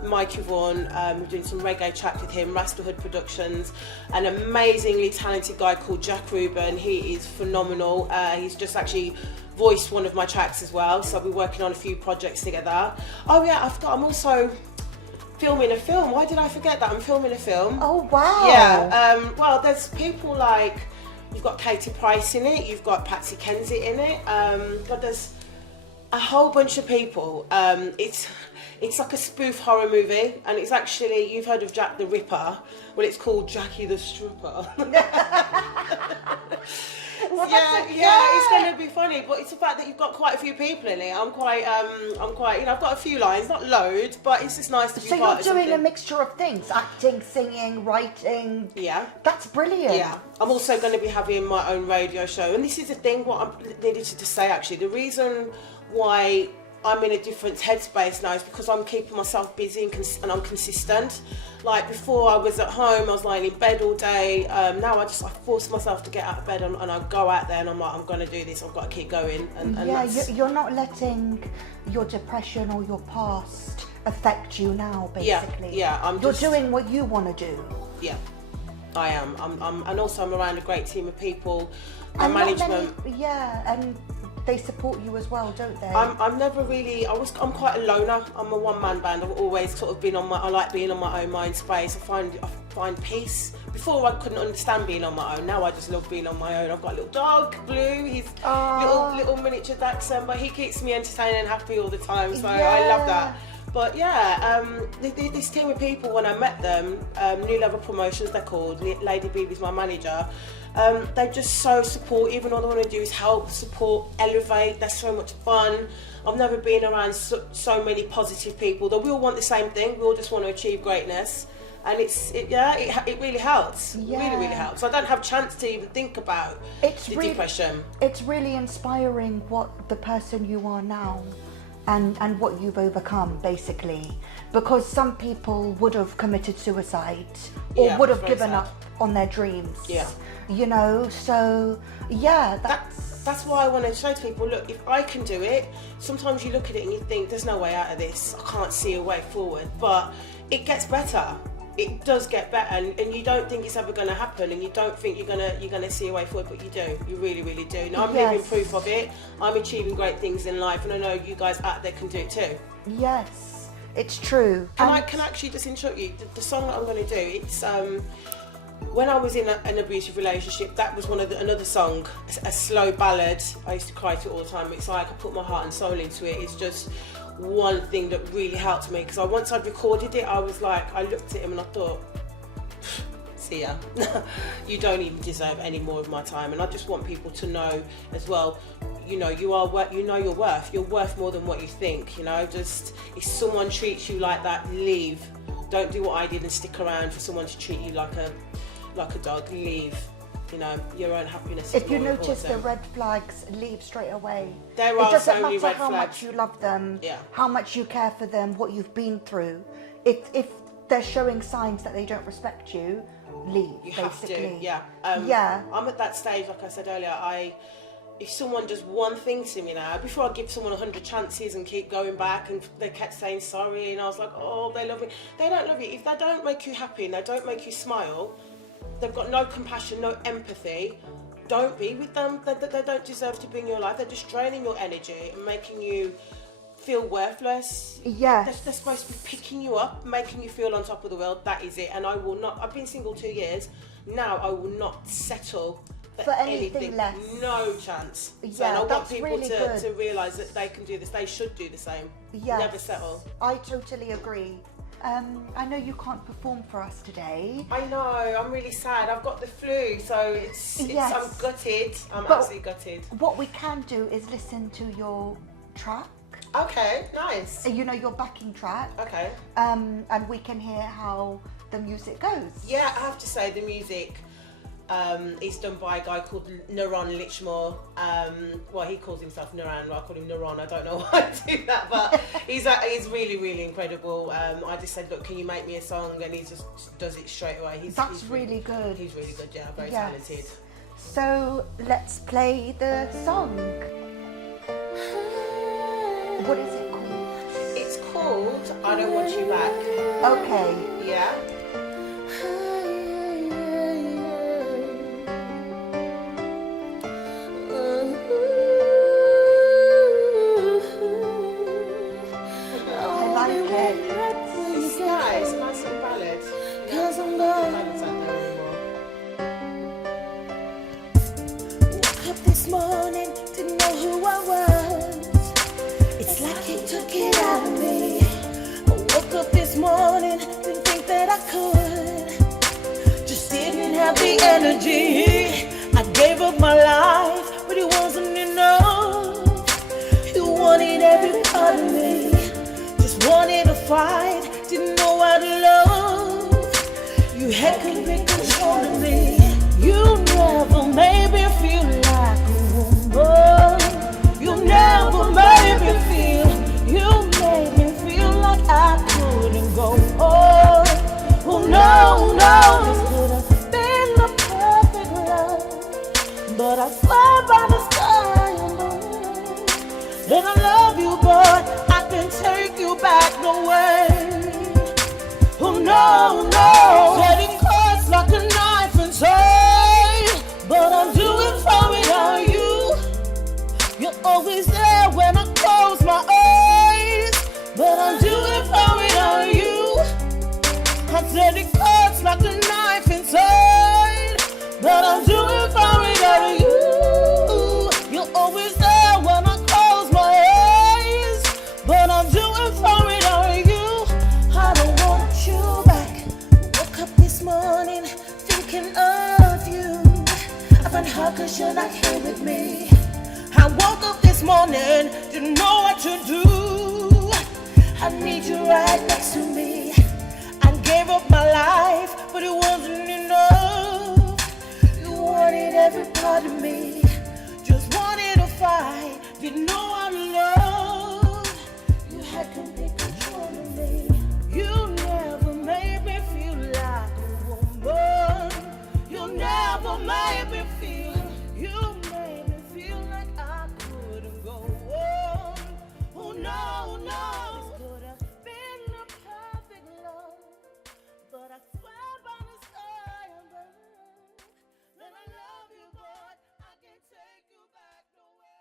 Mike Vaughan, we're doing some reggae chat with him. Rasterhood Productions, an amazingly talented guy called Jack Rubin. He is phenomenal. He's just actually voiced one of my tracks as well, so we're working on a few projects together. Oh yeah, I'm also filming a film. Why did I forget that? I'm filming a film. Oh wow. Yeah, well, there's people like, you've got Katie Price in it, you've got Patsy Kensit in it, but there's a whole bunch of people. It's like a spoof horror movie, and it's actually, you've heard of Jack the Ripper, well, it's called Jackie the Stripper. Well, it's going to be funny, but it's the fact that you've got quite a few people in it. I'm quite, you know, I've got a few lines, not loads, but it's just nice to be part of something. So you're doing a mixture of things, acting, singing, writing. Yeah. That's brilliant. Yeah. I'm also going to be having my own radio show, and this is the thing, what I needed to say actually, the reason why I'm in a different headspace now is because I'm keeping myself busy and I'm consistent. Like before, I was at home, I was lying in bed all day. Now I force myself to get out of bed and I go out there and I'm like, I'm going to do this, I've got to keep going. And you're not letting your depression or your past affect you now, basically. Yeah, you're doing what you want to do. Yeah, I am. And also I'm around a great team of people. And management. and they support you as well, don't they? I'm never really. I'm quite a loner. I'm a one-man band. I've always sort of been on my. I like being on my own mind space. I find peace. Before I couldn't understand being on my own. Now I just love being on my own. I've got a little dog, Blue. He's little miniature Dachshund, but he keeps me entertained and happy all the time. So I love that. But yeah, this team of people, when I met them, New Level Promotions they're called, Lady Beebe's my manager, they're just so supportive, and all they want to do is help, support, elevate. They're so much fun. I've never been around so many positive people that we all want the same thing. We all just want to achieve greatness. And it really helps. Really helps. I don't have a chance to even think about depression. It's really inspiring what the person you are now and what you've overcome, basically, because some people would have committed suicide or would have given up on their dreams. You know, so that's why I want to show to people, look, if I can do it, sometimes you look at it and you think there's no way out of this, I can't see a way forward, but it gets better. It does get better, and you don't think it's ever going to happen, and you don't think you're gonna see a way forward, but you do. You really, really do. And I'm living proof of it. I'm achieving great things in life, and I know you guys out there can do it too. Yes, it's true. Can I actually just interrupt you? The song that I'm going to do, it's when I was in an abusive relationship, that was another song, a slow ballad. I used to cry to it all the time. It's like I put my heart and soul into it. It's just one thing that really helped me, because once I'd recorded it, I was like, I looked at him and I thought, see ya, you don't even deserve any more of my time. And I just want people to know as well, you know, you're worth more than what you think. You know, just if someone treats you like that, leave. Don't do what I did and stick around for someone to treat you like a dog. Leave. You know, your own happiness. If you notice the red flags, leave straight away. There are so many red flags. It doesn't matter how much you love them, how much you care for them, what you've been through. If they're showing signs that they don't respect you, leave. You basically. have to, I'm at that stage, like I said earlier. If someone does one thing to me now, before I give someone 100 chances and keep going back, and they kept saying sorry, and I was like, oh, they love me. They don't love you. If they don't make you happy and they don't make you smile, they've got no compassion, no empathy, don't be with them. They don't deserve to be in your life. They're just draining your energy and making you feel worthless. Yes. They're supposed to be picking you up, making you feel on top of the world. That is it. And I will not, I've been single 2 years. Now I will not settle for anything less. No chance. So I want people really to realise that they can do this. They should do the same. Yes. Never settle. I totally agree. I know you can't perform for us today. I know, I'm really sad. I've got the flu, so I'm gutted. I'm absolutely gutted. What we can do is listen to your track. Okay, nice. You know, your backing track. Okay. And we can hear how the music goes. Yeah, I have to say the music is done by a guy called Naron Lichmore. Well, he calls himself Naran, I call him Naron. I don't know why I do that, but he's really, really incredible. I just said, look, can you make me a song? And he just does it straight away. He's really good. He's really good, yeah, very talented. So let's play the song. What is it called? It's called I Don't Want You Back. Okay. Yeah. Energy. I gave up my life, but it wasn't enough. You wanted every part of me, just wanted to fight, didn't know how to love. You had complete control of me. You never made me feel like a woman. You never made me feel. You made me feel like I couldn't go on. Oh no, no, this could have. But I swear by the sky alone that I love you, but I can take you back, no way. Oh no, no, cutting cuts like a knife inside, but I'll do it for without you. You're always there when I close my eyes, but I'm doing for it on you. I said it cuts like a knife inside, but I'm doing for it on you. You're always there when I close my eyes, but I'm doing for it on you. I don't want you back. Woke up this morning thinking of you. I find hard 'cause you're not here with me. I woke up this morning, didn't know what to do. I need you right next to me. I gave up my life, but it wasn't enough. You wanted every part of me, just wanted to fight, didn't know how to love. You had complete control of me. You never made me feel like a woman. You never made me feel. You made me feel like I couldn't go on. Oh no, no. This could have been a perfect love, but I swear by the sky above that I love you, but I can't take you back no way.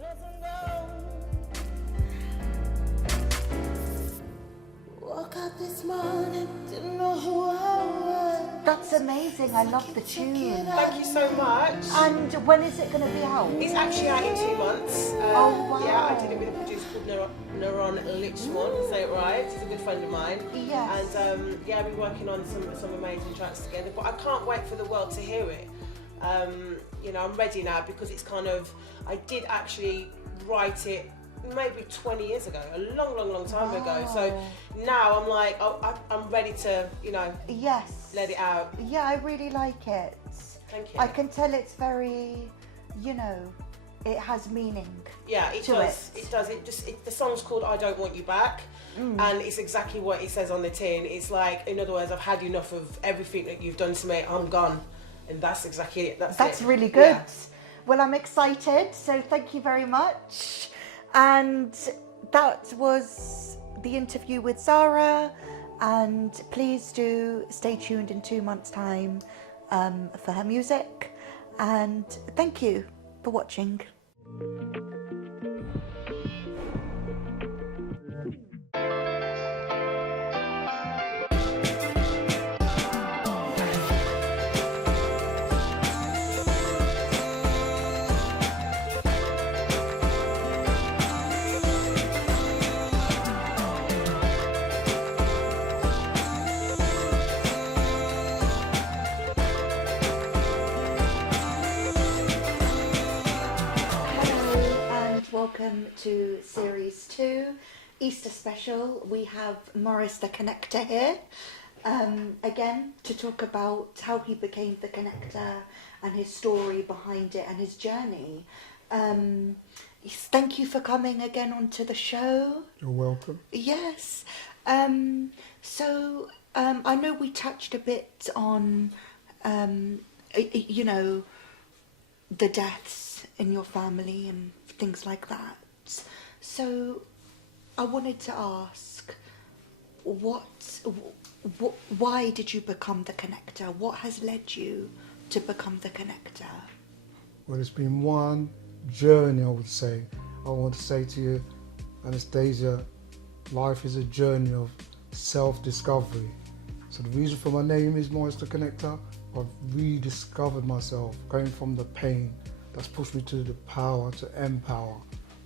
Doesn't go. Woke up this morning, didn't know who I was. That's amazing. I love the tune. Thank you so much. And when is it going to be out? It's actually out in 2 months. Oh, wow. Yeah, I did it with a producer called Neron Lichmont, say it right. He's a good friend of mine. Yes. And yeah, we're working on some amazing tracks together. But I can't wait for the world to hear it. You know, I'm ready now because it's kind of, I did actually write it maybe 20 years ago, a long time ago. So now I'm like, I'm ready to, you know, yes, let it out. Yeah, I really like it. Thank you. I can tell it's very, you know, it has meaning. Yeah, it does. It does. The song's called "I Don't Want You Back," and it's exactly what it says on the tin. It's like, in other words, I've had enough of everything that you've done to me. I'm gone, and that's exactly it. That's it. Really good. Yeah. Well, I'm excited. So thank you very much. And that was the interview with Zara. And please do stay tuned in 2 months' time for her music. And thank you for watching. Welcome to Series 2, Easter Special. We have Morris the Connector here, again, to talk about how he became the Connector and his story behind it and his journey. Thank you for coming again onto the show. You're welcome. Yes. So I know we touched a bit on, you know, the deaths in your family and things like that. So I wanted to ask, why did you become the connector? What has led you to become the connector? Well, it's been one journey, I would say. I want to say to you, Anastasia, life is a journey of self-discovery. So the reason for my name is Moist the Connector. I've rediscovered myself, going from the pain that's pushed me to the power to empower.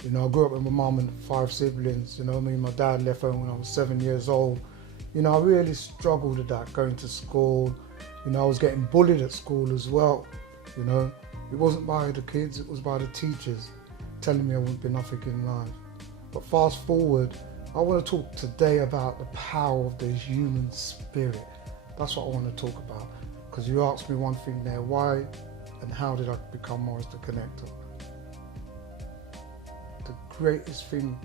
You know, I grew up with my mum and 5 siblings. You know, my dad left home when I was 7 years old. You know, I really struggled with that, going to school. You know, I was getting bullied at school as well. You know, it wasn't by the kids, it was by the teachers telling me I wouldn't be nothing in life. But fast forward, I want to talk today about the power of the human spirit. That's what I want to talk about. Because you asked me one thing there, why and how did I become Morris the Connector? The greatest thing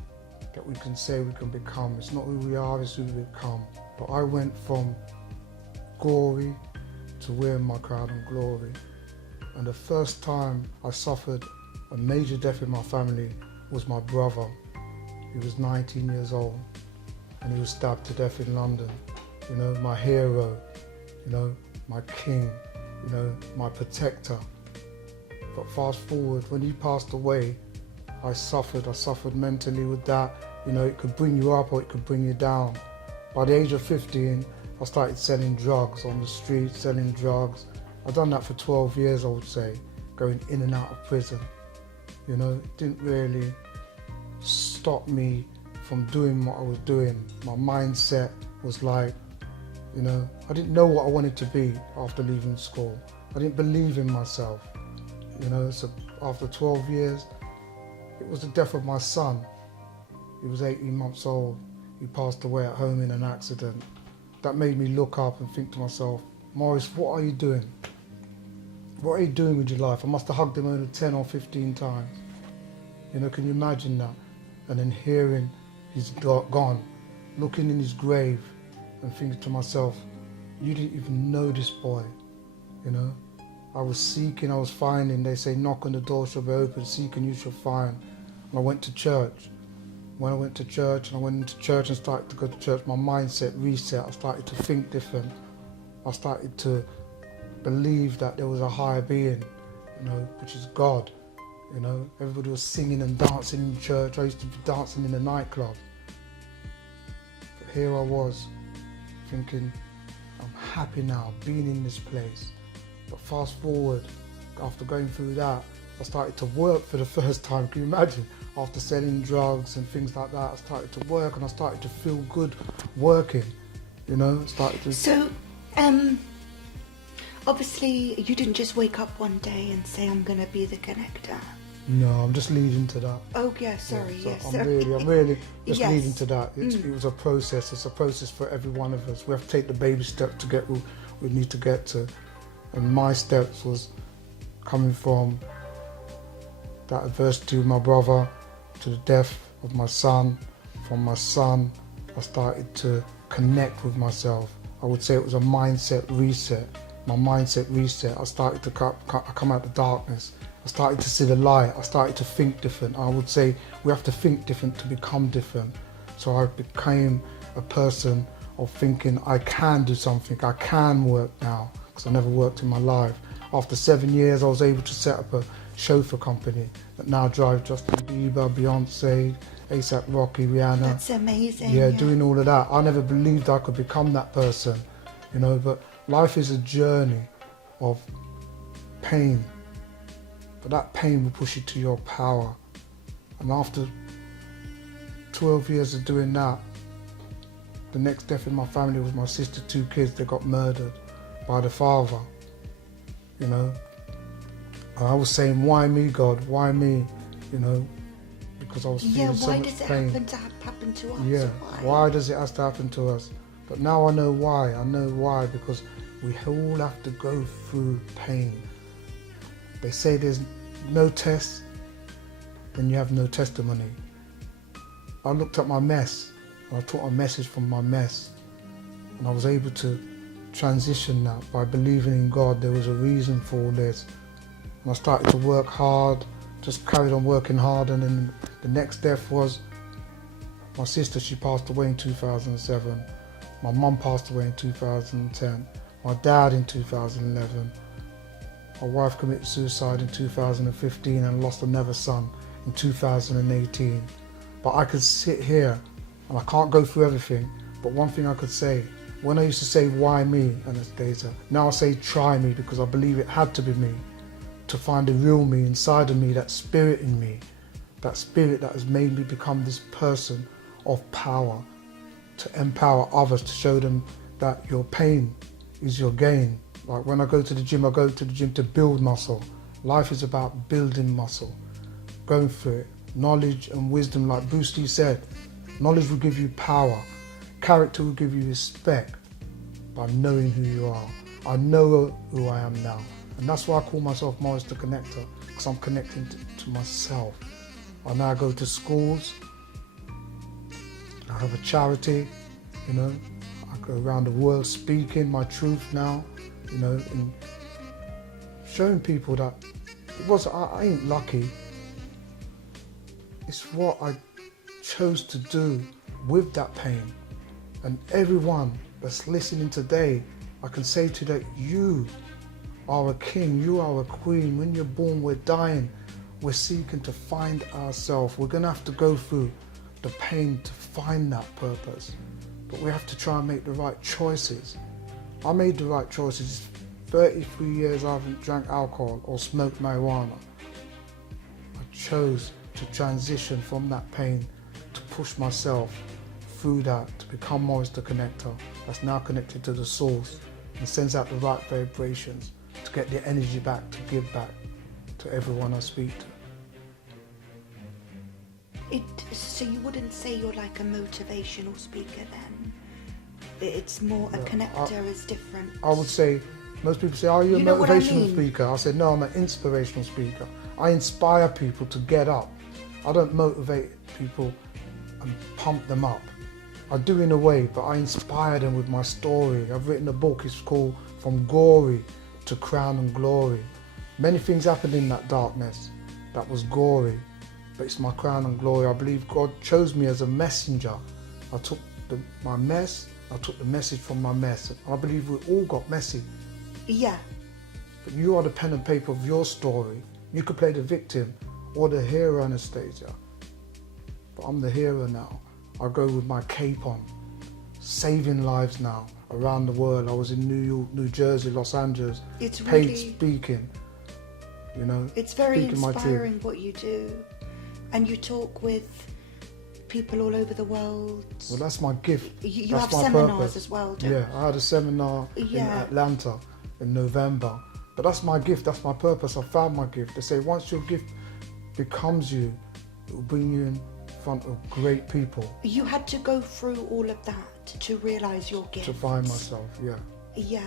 that we can say we can become, it's not who we are, it's who we become. But I went from glory to wearing my crown of glory. And the first time I suffered a major death in my family was my brother. He was 19 years old and he was stabbed to death in London. You know, my hero, you know, my king, you know, my protector. But fast forward, when he passed away, I suffered mentally with that. You know, it could bring you up or it could bring you down. By the age of 15, I started selling drugs on the street, selling drugs. I've done that for 12 years, I would say, going in and out of prison. You know, it didn't really stop me from doing what I was doing. My mindset was like, you know, I didn't know what I wanted to be after leaving school. I didn't believe in myself. You know, so after 12 years, it was the death of my son. He was 18 months old. He passed away at home in an accident. That made me look up and think to myself, Morris, what are you doing? What are you doing with your life? I must have hugged him over 10 or 15 times. You know, can you imagine that? And then hearing he's gone, looking in his grave and thinking to myself, you didn't even know this boy, you know? I was seeking, I was finding. They say, knock on the door shall be open, seek and you shall find. And I went to church. When I went to church and started to go to church, my mindset reset. I started to think different. I started to believe that there was a higher being, you know, which is God. You know, everybody was singing and dancing in church. I used to be dancing in the nightclub. But here I was, thinking, I'm happy now, being in this place. But fast forward, after going through that, I started to work for the first time. Can you imagine? After selling drugs and things like that, I started to work and I started to feel good working. You know, started to... So, obviously, you didn't just wake up one day and say, I'm going to be the connector. No, I'm just leading to that. Oh, yeah, sorry, Yeah, yes. I'm really just Yes. leading to that. It was a process. It's a process for every one of us. We have to take the baby step to get where we need to get to. And my steps was coming from that adversity with my brother to the death of my son. From my son, I started to connect with myself. I would say it was a mindset reset. My mindset reset. I started to come out of the darkness. I started to see the light. I started to think different. I would say we have to think different to become different. So I became a person of thinking I can do something. I can work now, because I never worked in my life. After 7 years, I was able to set up a chauffeur company that now drives Justin Bieber, Beyonce, A$AP Rocky, Rihanna. That's amazing. Yeah, doing all of that. I never believed I could become that person, you know, but life is a journey of pain. But that pain will push you to your power. And after 12 years of doing that, the next death in my family was my sister's 2 kids. They got murdered by the father, you know. And I was saying, why me, God? Why me? You know, because I was feeling so much pain. Yeah, why does it happen to us? Yeah, why does it have to happen to us? But now I know why. I know why, because we all have to go through pain. They say there's no test, then you have no testimony. I looked at my mess, and I took a message from my mess, and I was able to transition that by believing in God. There was a reason for all this. And I started to work hard, just carried on working hard, and then the next death was my sister. She passed away in 2007. My mum passed away in 2010. My dad in 2011. My wife committed suicide in 2015 and lost another son in 2018. But I could sit here, and I can't go through everything, but one thing I could say, when I used to say why me, Anastasia, now I say try me, because I believe it had to be me, to find the real me inside of me, that spirit in me, that spirit that has made me become this person of power, to empower others, to show them that your pain is your gain. Like when I go to the gym, I go to the gym to build muscle. Life is about building muscle, going through it. Knowledge and wisdom, like Bruce Lee said, knowledge will give you power, character will give you respect by knowing who you are. I know who I am now, and that's why I call myself Morris the Connector, because I'm connecting to myself. I now go to schools, I have a charity, you know, I go around the world speaking my truth now, you know, and showing people that I ain't lucky. It's what I chose to do with that pain. And everyone that's listening today, I can say to you that you are a king, you are a queen. When you're born, we're dying. We're seeking to find ourselves. We're gonna have to go through the pain to find that purpose. But we have to try and make the right choices. I made the right choices. 33 years I haven't drank alcohol or smoked marijuana. I chose to transition from that pain, to push myself through that, to become Morris the Connector, that's now connected to the source and sends out the right vibrations to get the energy back, to give back to everyone I speak to. So you wouldn't say you're like a motivational speaker then? It's more a connector is different. I would say, most people say, are you a know what I motivational mean? speaker? I said, no, I'm an inspirational speaker. I inspire people to get up. I don't motivate people and pump them up. I do in a way, but I inspire them with my story. I've written a book, it's called From Gory to Crown and Glory. Many things happened in that darkness that was gory, but it's my crown and glory. I believe God chose me as a messenger. I took my mess, I took the message from my mess. I believe we all got messy. Yeah. But you are the pen and paper of your story. You could play the victim or the hero, Anastasia. But I'm the hero now. I go with my cape on, saving lives now around the world. I was in New York, New Jersey, Los Angeles, It's paid really, speaking, you know. it's very speaking my inspiring truth. what you do. And you talk with people all over the world. Well, that's my gift. You That's have my seminars purpose. as well, don't Yeah, I had a seminar in Yeah. Atlanta in November. But that's my gift, that's my purpose. I found my gift. They say once your gift becomes you, it will bring you in front of great people. you had to go through all of that to realise your gift. To find myself, yeah. Yeah.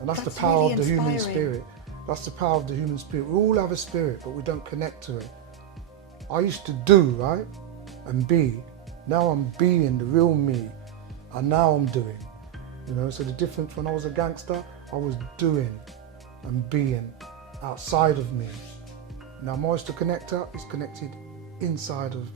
And that's the That's power really of the human inspiring. spirit. That's the power of the human spirit. We all have a spirit, but we don't connect to it. I used to do, right? And be. Now I'm being the real me. And now I'm doing. You know, so the difference when I was a gangster, I was doing and being outside of me. Now Morris the Connector is connected inside of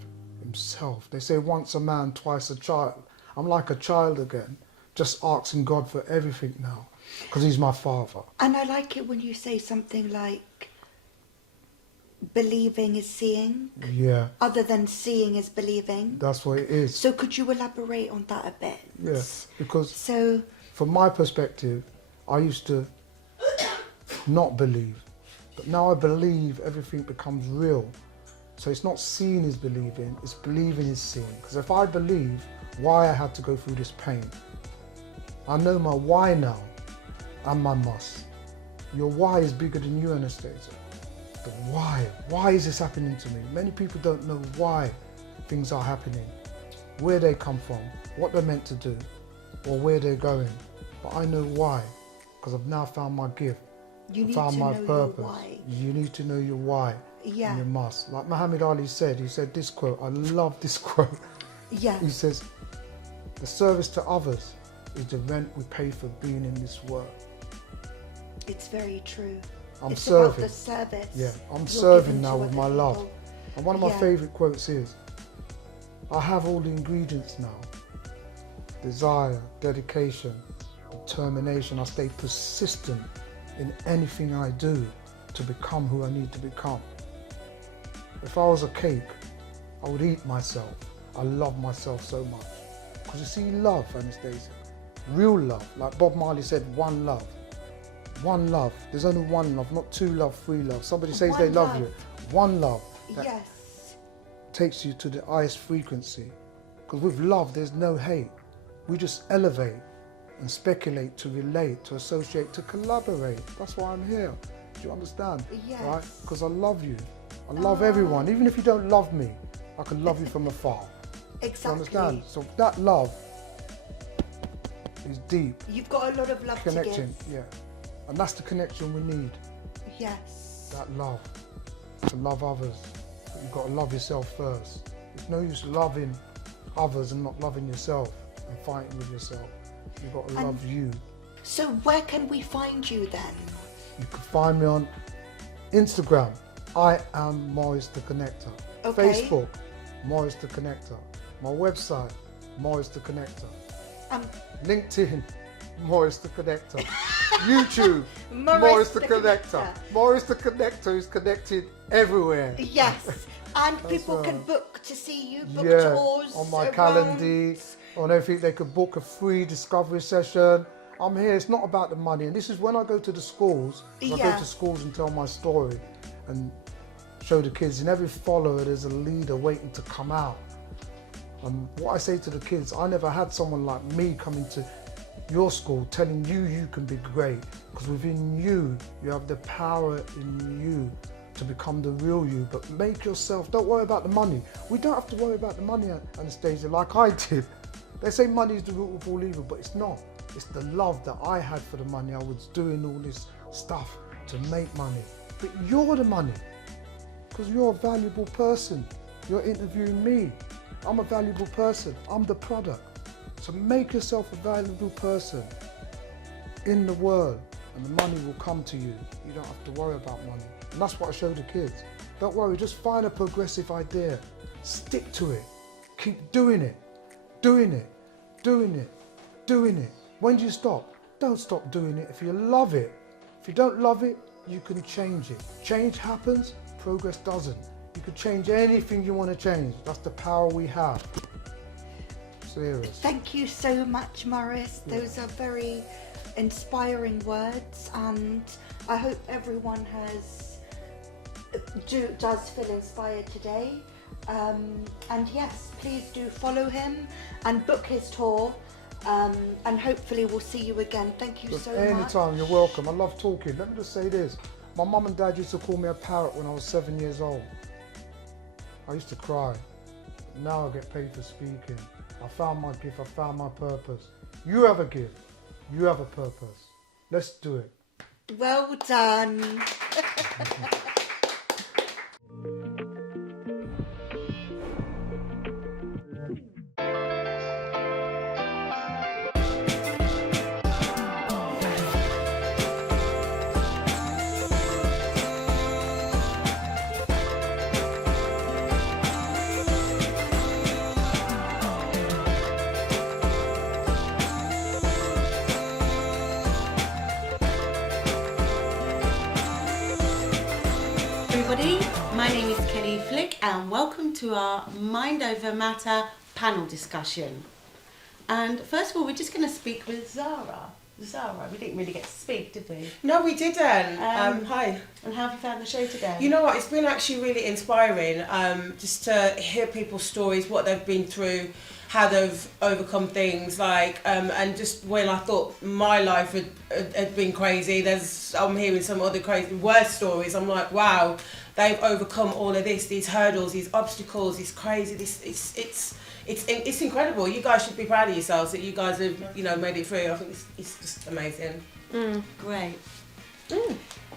himself. They say once a man, twice a child. I'm like a child again, just asking God for everything now, because he's my father. And I like it when you say something like, believing is seeing, Yeah, other than seeing is believing. that's what it is. So could you elaborate on that a bit? Yeah, because So, from my perspective, I used to not believe, but now I believe everything becomes real. So it's not seeing is believing, it's believing is seeing. Because if I believe why I had to go through this pain, I know my why now and my must. Your why is bigger than you, Anastasia. The why is this happening to me? Many people don't know why things are happening, where they come from, what they're meant to do, or where they're going. But I know why, because I've now found my gift. you need Found to my know purpose. your why. You need to know your why. Yeah. And your must. Like Muhammad Ali said, he said this quote, I love this quote. Yeah. He says, the service to others is the rent we pay for being in this world. It's very true. I'm it's serving. about the service. Yeah, I'm you're serving giving now to with other my love. people. And one of my Yeah. favourite quotes is, I have all the ingredients now. desire, dedication, determination. I stay persistent in anything I do to become who I need to become. If I was a cake, I would eat myself. I love myself so much. Because you see, love, Anastasia, real love, like Bob Marley said, one love. One love. There's only one love, not two love, three love. Somebody says they love you. One love. That takes you to the highest frequency. Because with love, there's no hate. We just elevate and speculate to relate, to associate, to collaborate. That's why I'm here. Do you understand? Yes. Right? Because I love you. I love everyone. Even if you don't love me, I can love you from afar. Exactly. You understand? So that love is deep. You've got a lot of love Connection, to give. yeah. And that's the connection we need. Yes. That love. To love others. But you've got to love yourself first. There's no use loving others and not loving yourself and fighting with yourself. You've got to love you. So where can we find you then? You can find me on Instagram. I am Morris the Connector. Okay. Facebook, Morris the Connector. My website, Morris the Connector. LinkedIn, Morris the Connector. YouTube, Morris the Connector. Morris the Connector is connected everywhere. Yes. And people can book to see you, book Yeah, tours. on my around. calendar, on everything. They could book a free discovery session. I'm here. It's not about the money. And this is when I go to the schools. I go to schools and tell my story and show the kids. In every follower, there's a leader waiting to come out. And what I say to the kids, I never had someone like me coming to your school telling you you can be great. Because within you, you have the power in you to become the real you. But make yourself, don't worry about the money. We don't have to worry about the money, Anastasia, like I did. They say money is the root of all evil, but it's not. It's the love that I had for the money. I was doing all this stuff to make money. But you're the money, because you're a valuable person. You're interviewing me. I'm a valuable person. I'm the product. So make yourself a valuable person in the world, and the money will come to you. You don't have to worry about money. And that's what I show the kids. Don't worry, just find a progressive idea. Stick to it. Keep doing it. Doing it. Doing it. Doing it. When do you stop? Don't stop doing it if you love it. If you don't love it, you can change it. Change happens, progress doesn't. You can change anything you want to change. That's the power we have. Serious. Thank you so much, Morris. Those are very inspiring words, and I hope everyone does feel inspired today. And yes, please do follow him and book his tour. And hopefully we'll see you again. Thank you so much. Anytime, you're welcome. I love talking. Let me just say this. My mum and dad used to call me a parrot when I was 7 years old. I used to cry. Now I get paid for speaking. I found my gift. I found my purpose. You have a gift. You have a purpose. Let's do it. Well done. Everybody, my name is Kelly Flick and welcome to our Mind Over Matter panel discussion. And first of all, we're just going to speak with Zara. Zara, we didn't really get to speak, did we? No, we didn't. Hi. And how have you found the show today? You know what, it's been actually really inspiring just to hear people's stories, what they've been through, how they've overcome things, like, and just when I thought my life had been crazy, I'm hearing some other crazy, worse stories. I'm like, wow, they've overcome all of this, these hurdles, these obstacles, this crazy, it's incredible. You guys should be proud of yourselves that you guys have, made it through. I think it's just amazing. Great.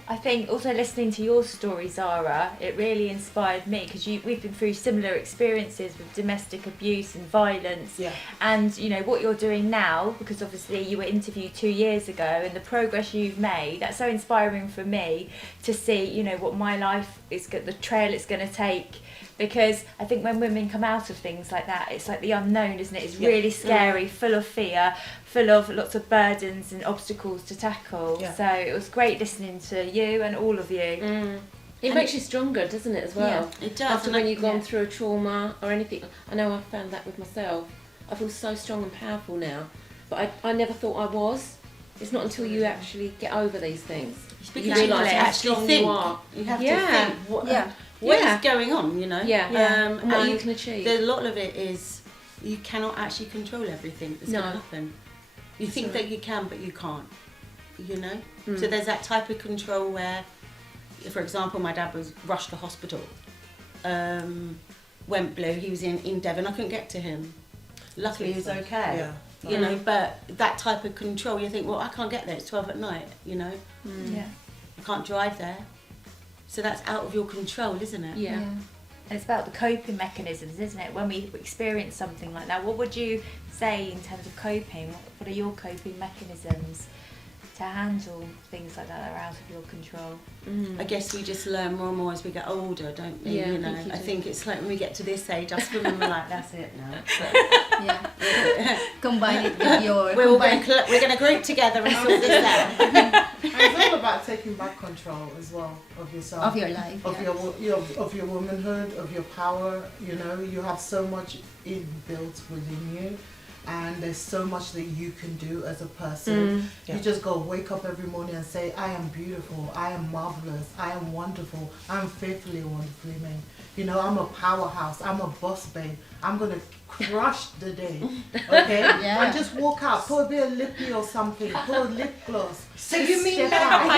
I think also listening to your story, Zara, it really inspired me because we've been through similar experiences with domestic abuse and violence. Yeah. And you know what you're doing now, because obviously you were interviewed 2 years ago, and the progress you've made, that's so inspiring for me to see, you know, what my life is, the trail it's going to take. Because I think when women come out of things like that, it's like the unknown, isn't it? It's really scary, full of fear, full of lots of burdens and obstacles to tackle. Yeah. So it was great listening to you and all of you. It makes you stronger, doesn't it, as well? Yeah, it does. After when you've gone through a trauma or anything. I know I've found that with myself. I feel so strong and powerful now. But I never thought I was. It's not until you actually get over these things. Because you realise how actually strong think. you are. You have to think what is going on, you know? And what you can achieve. A lot of it is you cannot actually control everything that's going to happen. You think that you can, but you can't, you know? So there's that type of control where, for example, my dad was rushed to hospital, went blue, he was in Devon, I couldn't get to him. Luckily he was okay. Yeah. You know, but that type of control, you think, well, I can't get there, it's 12 at night, you know? Yeah. I can't drive there. So that's out of your control, isn't it? Yeah. And it's about the coping mechanisms, isn't it? When we experience something like that, what would you say in terms of coping? What are your coping mechanisms to handle things like that are out of your control? I guess we just learn more and more as we get older, don't we? Yeah, you know, I think it's like when we get to this age, us women are like, that's it now. Combine it with your... We're going to group together and sort this out. And it's all about taking back control as well of yourself, Of your life, of your womanhood, of your power. You know, you have so much inbuilt within you, and there's so much that you can do as a person. You just go wake up every morning and say, I am beautiful, I am marvelous, I am wonderful, I am fearfully and wonderfully made. You know, I'm a powerhouse, I'm a boss babe, I'm gonna crush the day, okay? And just walk out, put a bit of lippy or something, put a lip gloss. So you mean Step that out.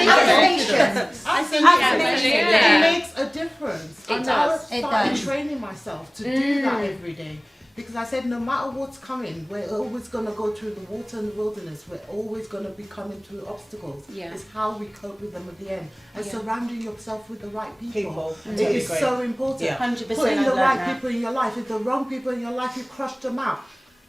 affirmation? It makes a difference. It And does. I started training myself to do that every day. Because I said, no matter what's coming, we're always going to go through the water and the wilderness. We're always going to be coming through obstacles. Yeah. It's how we cope with them at the end. And surrounding yourself with the right people. It Totally is agree. so important. Yeah. 100%. Putting the I've right learned that. people in your life. If the wrong people in your life, you crush them out.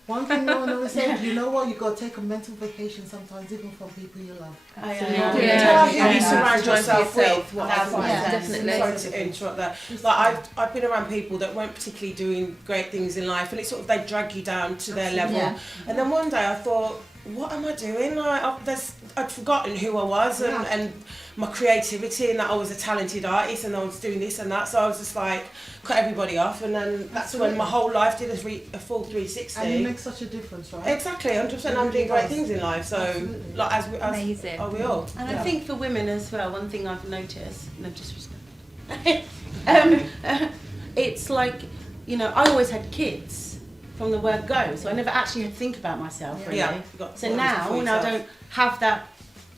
One thing no one always said, you know what, you got to take a mental vacation sometimes, even from people you love. Who you surround yourself with. What I find. Definitely. Sorry to interrupt that. Like I've been around people that weren't particularly doing great things in life, and it's sort of they drag you down to their level. Yeah. And then one day I thought, what am I doing? Like I'd forgotten who I was and my creativity, and that I was a talented artist, and I was doing this and that. So I was just like, cut everybody off, and then that's when my whole life did a full 360. And it makes such a difference, right? Exactly, 100%. I'm doing great things in life, so like as Amazing. are we all? And I think for women as well, one thing I've noticed, no disrespect, it's like, you know, I always had kids from the word go, so I never actually had to think about myself really. Yeah. So now, when I don't have that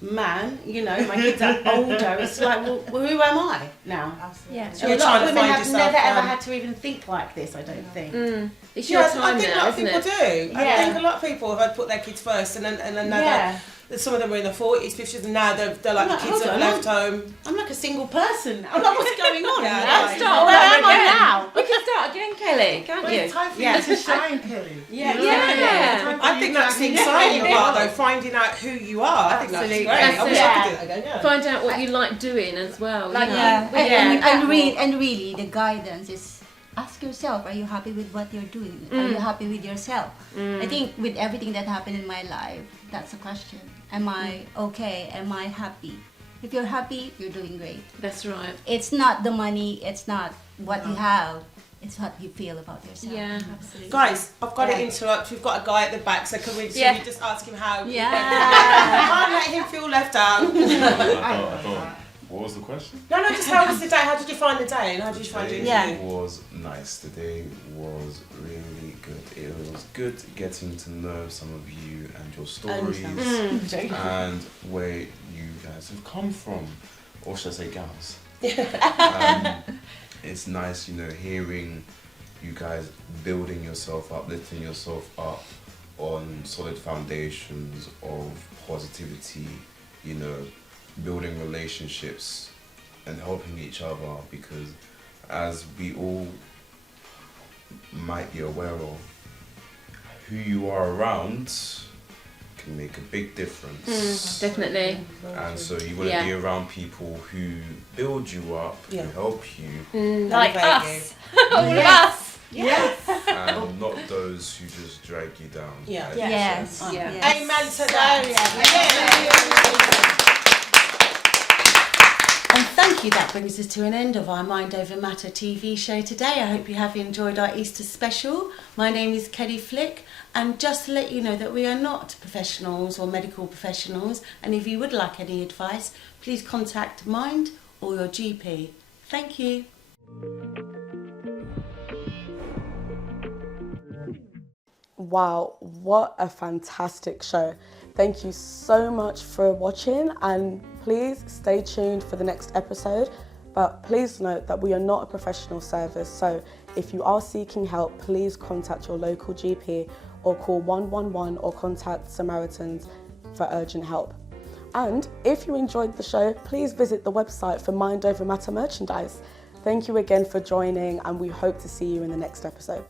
man, you know, my kids are older, it's like, well, who am I now? Absolutely. Yeah. So A you're lot trying of to women find have yourself. never ever had to even think like this, I don't think. It's your Yeah, time I think a now, lot of isn't people it? do. I think a lot of people have put their kids first, and then now some of them are in their 40s, 50s, and now they're like the kids have left home. I'm like a single person. I'm like, what's going on? Yeah, now? right. Start Where am I again. now? You can start again, Kelly, can't But you? it's time for you to shine, Kelly. Yeah. You know? Yeah. It's time for I you think to that's the actually exciting shine. part, though, finding out who you are. I think that's Absolutely. great. I wish I could do that again. Yeah. Find out what you like doing as well. Like, you know. and really, the guidance is ask yourself, are you happy with what you're doing? Are you happy with yourself? I think with everything that happened in my life, that's a question. Am I okay? Am I happy? If you're happy, you're doing great. That's right. It's not the money, it's not what you have, it's what you feel about yourself. Yeah. Absolutely. Guys, I've got to interrupt. We've got a guy at the back, so can we just ask him how? Yeah. I can't let him feel left out. I thought, what was the question? No, just how was the day? How did you find the day? And how did you find it? It was nice. The day was really good. It was good getting to know some of you and your stories and where you guys have come from, or should I say gals. It's nice, you know, hearing you guys building yourself up, lifting yourself up on solid foundations of positivity, you know, building relationships and helping each other, because as we all might be aware of, who you are around can make a big difference. Definitely. And so you want to be around people who build you up, who help you. Like us. All of us. Yes. And not those who just drag you down. Yeah. Yes. Amen to that. And thank you. That brings us to an end of our Mind Over Matter TV show today. I hope you have enjoyed our Easter special. My name is Kelly Flick, and just to let you know that we are not professionals or medical professionals, and if you would like any advice, please contact Mind or your GP. Thank you. Wow, what a fantastic show. Thank you so much for watching, and please stay tuned for the next episode. But please note that we are not a professional service, so if you are seeking help, please contact your local GP or call 111 or contact Samaritans for urgent help. And if you enjoyed the show, please visit the website for Mind Over Matter merchandise. Thank you again for joining, and we hope to see you in the next episode.